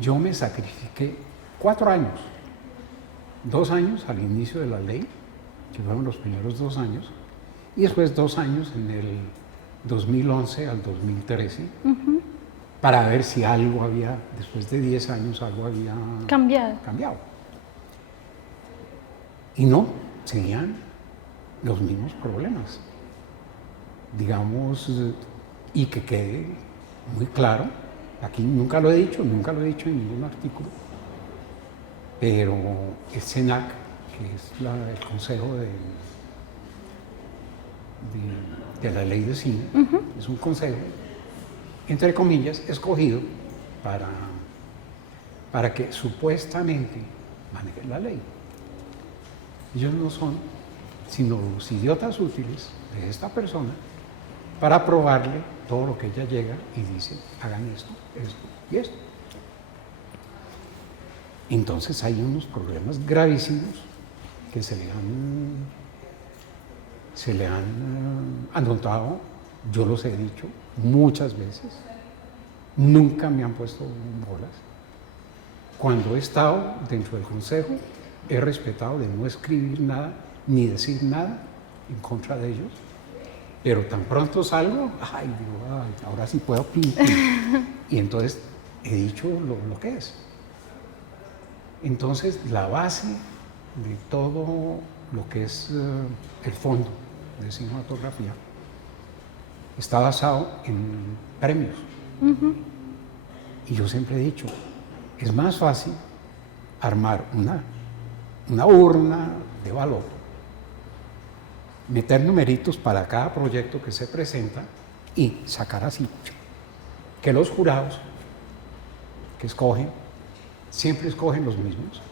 Yo me sacrifiqué 4 años, 2 años al inicio de la ley, que fueron los primeros 2 años, y después 2 años en el 2011 al 2013, para ver si algo había, después de 10 años, algo había cambiado. Y no, seguían los mismos problemas. Digamos, y que quede muy claro, aquí nunca lo he dicho en ningún artículo, pero el CENAC, que es el Consejo de la Ley de Cine, es un consejo, entre comillas, escogido para que supuestamente maneje la ley. Ellos no son sino los idiotas útiles de esta persona para aprobarle todo lo que ella llega y dice, hagan esto, esto y esto. Entonces hay unos problemas gravísimos que se le han anotado, yo los he dicho muchas veces, nunca me han puesto bolas. Cuando he estado dentro del consejo, he respetado de no escribir nada ni decir nada en contra de ellos, pero tan pronto salgo, ay, digo, ay, ahora sí puedo pintar. Y entonces he dicho lo que es. Entonces, la base de todo lo que es el fondo de cinematografía está basado en premios. Y yo siempre he dicho, es más fácil armar una urna de valor, meter numeritos para cada proyecto que se presenta y sacar así, que los jurados que escogen, siempre escogen los mismos,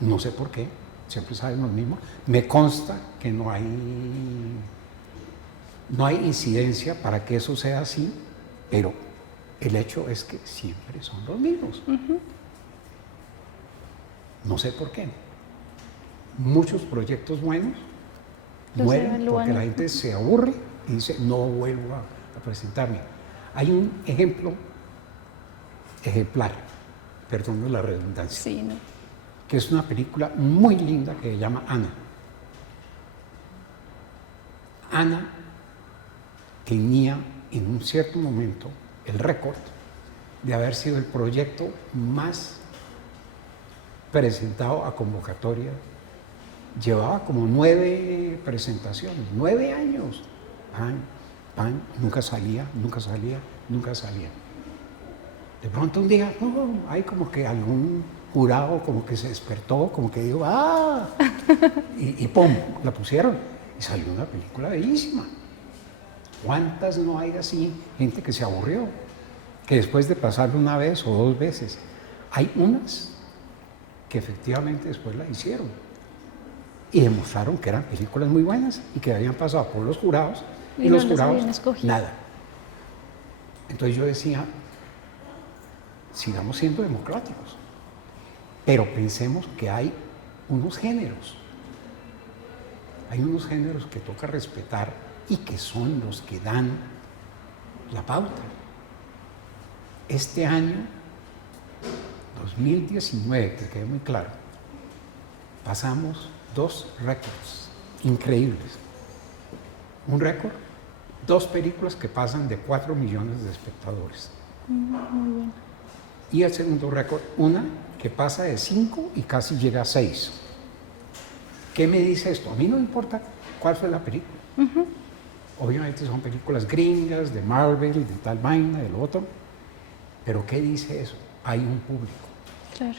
no sé por qué, siempre saben los mismos. Me consta que no hay incidencia para que eso sea así, pero el hecho es que siempre son los mismos. No sé por qué. Muchos proyectos buenos mueren porque la gente se aburre y dice, no vuelvo a presentarme. Hay un ejemplar, perdón la redundancia, sí, ¿no? que es una película muy linda que se llama Ana. Ana tenía en un cierto momento el récord de haber sido el proyecto más presentado a convocatoria. Llevaba como 9 presentaciones, 9 años. Nunca salía. De pronto un día, hay como que algún jurado como que se despertó, como que dijo, ¡ah! Y ¡pum! La pusieron. Y salió una película bellísima. ¿Cuántas no hay así? Gente que se aburrió, que después de pasarlo una vez o 2 veces, hay unas que efectivamente después la hicieron y demostraron que eran películas muy buenas y que habían pasado por los jurados y los jurados nada. Entonces yo decía, sigamos siendo democráticos, pero pensemos que hay unos géneros que toca respetar y que son los que dan la pauta. Este año 2019, que quede muy claro, pasamos 2 récords increíbles. Un récord, 2 películas que pasan de 4 millones de espectadores. Muy bien. Y el segundo récord, una que pasa de 5 y casi llega a 6. ¿Qué me dice esto? A mí no me importa cuál fue la película. Obviamente son películas gringas, de Marvel, de tal vaina, del otro. Pero ¿qué dice eso? Hay un público. Claro.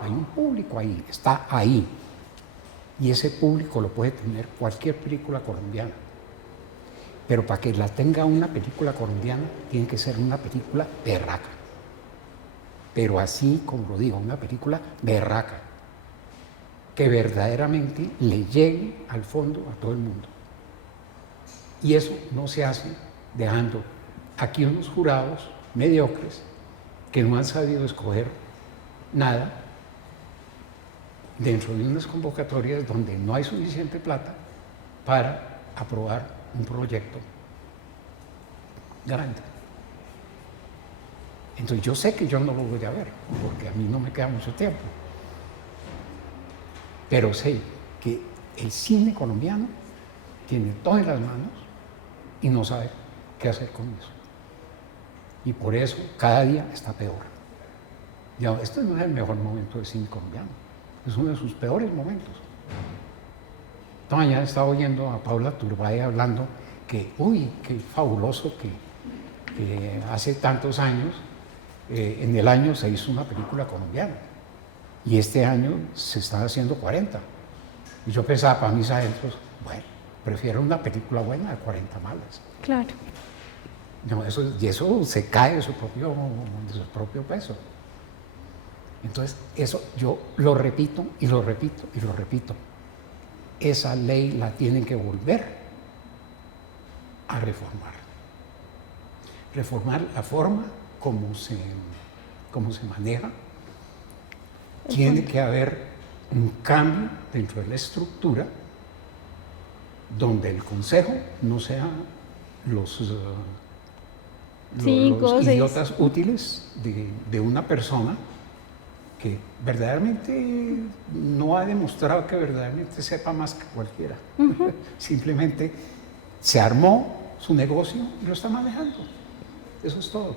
Hay un público ahí, está ahí. Y ese público lo puede tener cualquier película colombiana. Pero para que la tenga una película colombiana, tiene que ser una película berraca. Pero así como lo digo, una película berraca. Que verdaderamente le llegue al fondo a todo el mundo. Y eso no se hace dejando aquí unos jurados mediocres que no han sabido escoger nada dentro de unas convocatorias donde no hay suficiente plata para aprobar un proyecto grande. Entonces yo sé que yo no lo voy a ver, porque a mí no me queda mucho tiempo. Pero sé que el cine colombiano tiene todo en las manos y no sabe qué hacer con eso. Y por eso cada día está peor. Ya, este no es el mejor momento del cine colombiano, es uno de sus peores momentos. Esta mañana estaba oyendo a Paula Turbay hablando que, uy, qué fabuloso que hace tantos años, en el año se hizo una película colombiana. Y este año se están haciendo 40. Y yo pensaba para mis adentros, bueno, prefiero una película buena a 40 malas. Claro. No, y eso se cae de su propio peso. Entonces, eso yo lo repito y lo repito y lo repito. Esa ley la tienen que volver a reformar. Reformar la forma como se maneja. Tiene que haber un cambio dentro de la estructura donde el consejo no sea los idiotas útiles de una persona que verdaderamente no ha demostrado que verdaderamente sepa más que cualquiera. Simplemente se armó su negocio y lo está manejando. Eso es todo.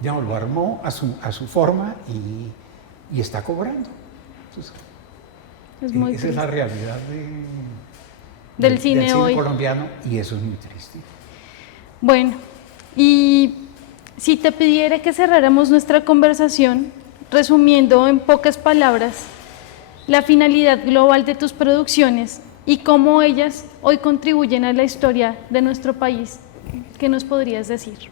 Ya lo armó a su forma y está cobrando. Entonces, esa es la realidad del cine hoy colombiano, y eso es muy triste. Bueno, y si te pidiera que cerráramos nuestra conversación, resumiendo en pocas palabras la finalidad global de tus producciones y cómo ellas hoy contribuyen a la historia de nuestro país, ¿qué nos podrías decir?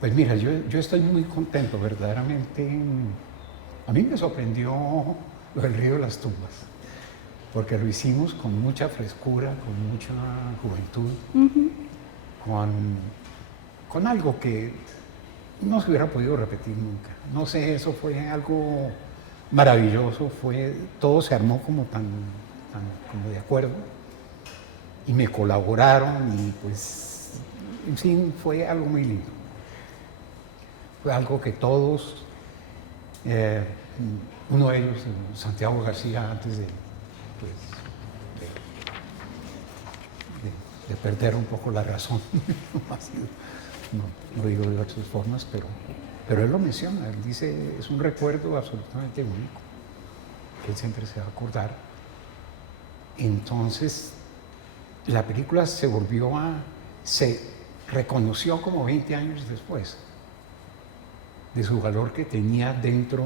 Pues mira, yo estoy muy contento, verdaderamente. A mí me sorprendió lo del Río de las Tumbas, porque lo hicimos con mucha frescura, con mucha juventud, con algo que no se hubiera podido repetir nunca. No sé, eso fue algo maravilloso, todo se armó como como de acuerdo, y me colaboraron, y pues, en fin, fue algo muy lindo. Fue algo que todos, uno de ellos, Santiago García, antes de perder un poco la razón, no lo digo de otras formas, pero él lo menciona, él dice, es un recuerdo absolutamente único, que él siempre se va a acordar. Entonces, la película se reconoció como 20 años después de su valor que tenía dentro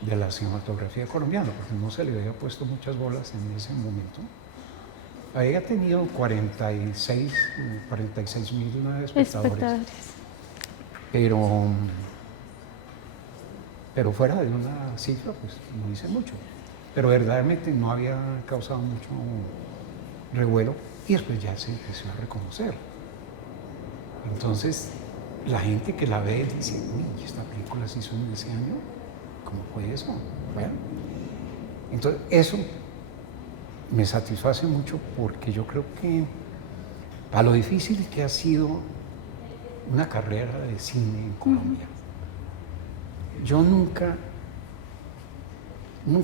de la cinematografía colombiana, porque no se le había puesto muchas bolas en ese momento. Había tenido 46.000 espectadores. Pero fuera de una cifra, pues no dice mucho. Pero verdaderamente no había causado mucho revuelo, y después ya se empezó a reconocer. Entonces, la gente que la ve dice, uy, ¿esta película se hizo en ese año? ¿Cómo fue eso? Bueno, entonces eso me satisface mucho, porque yo creo que a lo difícil que ha sido una carrera de cine en Colombia, yo nunca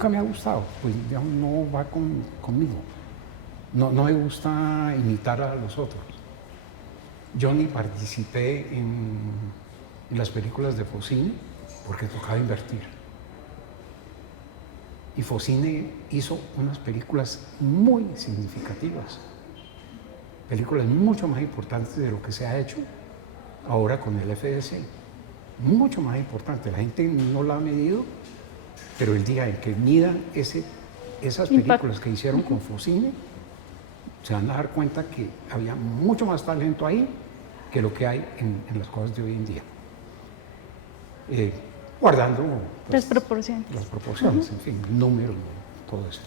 me ha gustado, pues ya no va conmigo. No me gusta imitar a los otros. Yo ni participé en las películas de Focine porque tocaba invertir. Y Focine hizo unas películas muy significativas, películas mucho más importantes de lo que se ha hecho ahora con el FDC, mucho más importante. La gente no la ha medido, pero el día en que midan esas películas que hicieron con Focine, se van a dar cuenta que había mucho más talento ahí que lo que hay en las cosas de hoy en día. Guardando pues, las proporciones, en fin, números, todo eso.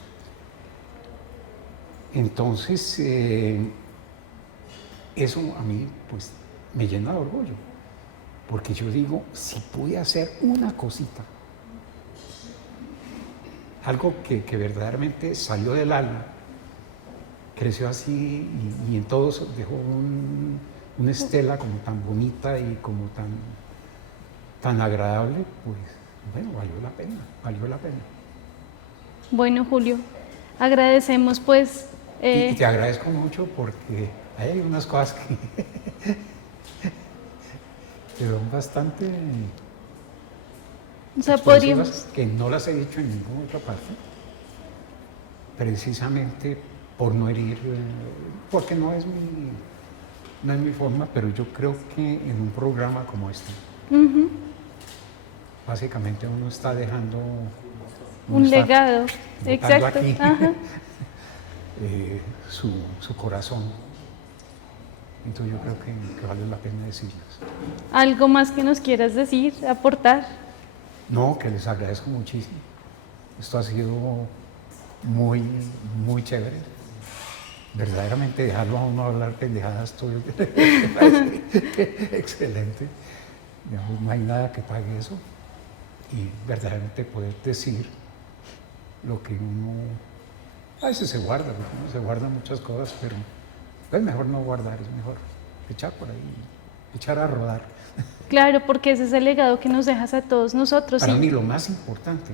Entonces, eso a mí pues me llena de orgullo, porque yo digo, si pude hacer una cosita, algo que verdaderamente salió del alma, creció así y en todos dejó una estela como tan bonita y como tan agradable, pues bueno, valió la pena. Bueno, Julio, agradecemos pues... Y te agradezco mucho porque hay unas cosas que son bastante... O sea, podríamos... que no las he dicho en ninguna otra parte, precisamente por no herir, porque no es mi forma, pero yo creo que en un programa como este, básicamente uno está dejando Un está legado, botando exacto. aquí Ajá. su corazón. Entonces yo creo que vale la pena decirles. ¿Algo más que nos quieras decir, aportar? No, que les agradezco muchísimo. Esto ha sido muy, muy chévere. Verdaderamente dejarlo a uno hablar pendejadas todo el día, me parece excelente. Digamos, no hay nada que pague eso. Y verdaderamente poder decir lo que uno a veces se guarda, porque uno se guarda muchas cosas, pero es mejor no guardar, es mejor echar por ahí, echar a rodar. Claro, porque ese es el legado que nos dejas a todos nosotros. Para y- mí lo más importante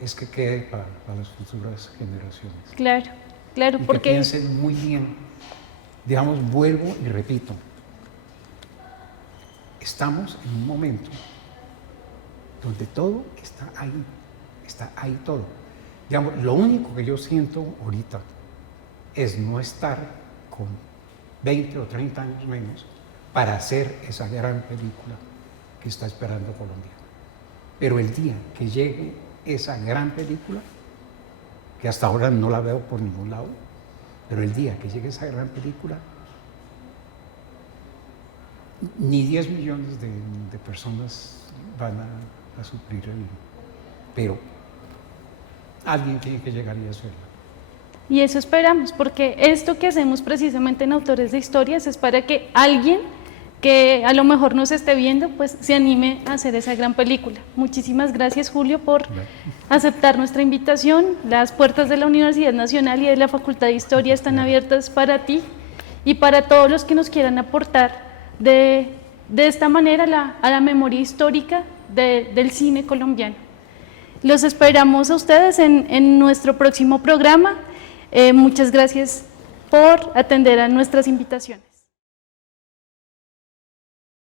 es que quede para las futuras generaciones. Claro, claro, Y que porque piensen muy bien. Digamos, vuelvo y repito, estamos en un momento donde todo está ahí todo. Digamos, lo único que yo siento ahorita es no estar con 20 o 30 años menos para hacer esa gran película que está esperando Colombia. Pero el día que llegue esa gran película, que hasta ahora no la veo por ningún lado, pero el día que llegue esa gran película, ni 10 millones de personas van a suplir pero alguien tiene que llegar y hacerlo. Y eso esperamos, porque esto que hacemos precisamente en Autores de Historias es para que alguien que a lo mejor nos esté viendo, pues se anime a hacer esa gran película. Muchísimas gracias, Julio, por aceptar nuestra invitación. Las puertas de la Universidad Nacional y de la Facultad de Historia están abiertas para ti y para todos los que nos quieran aportar de esta manera a la memoria histórica del cine colombiano. Los esperamos a ustedes en nuestro próximo programa. Muchas gracias por atender a nuestras invitaciones.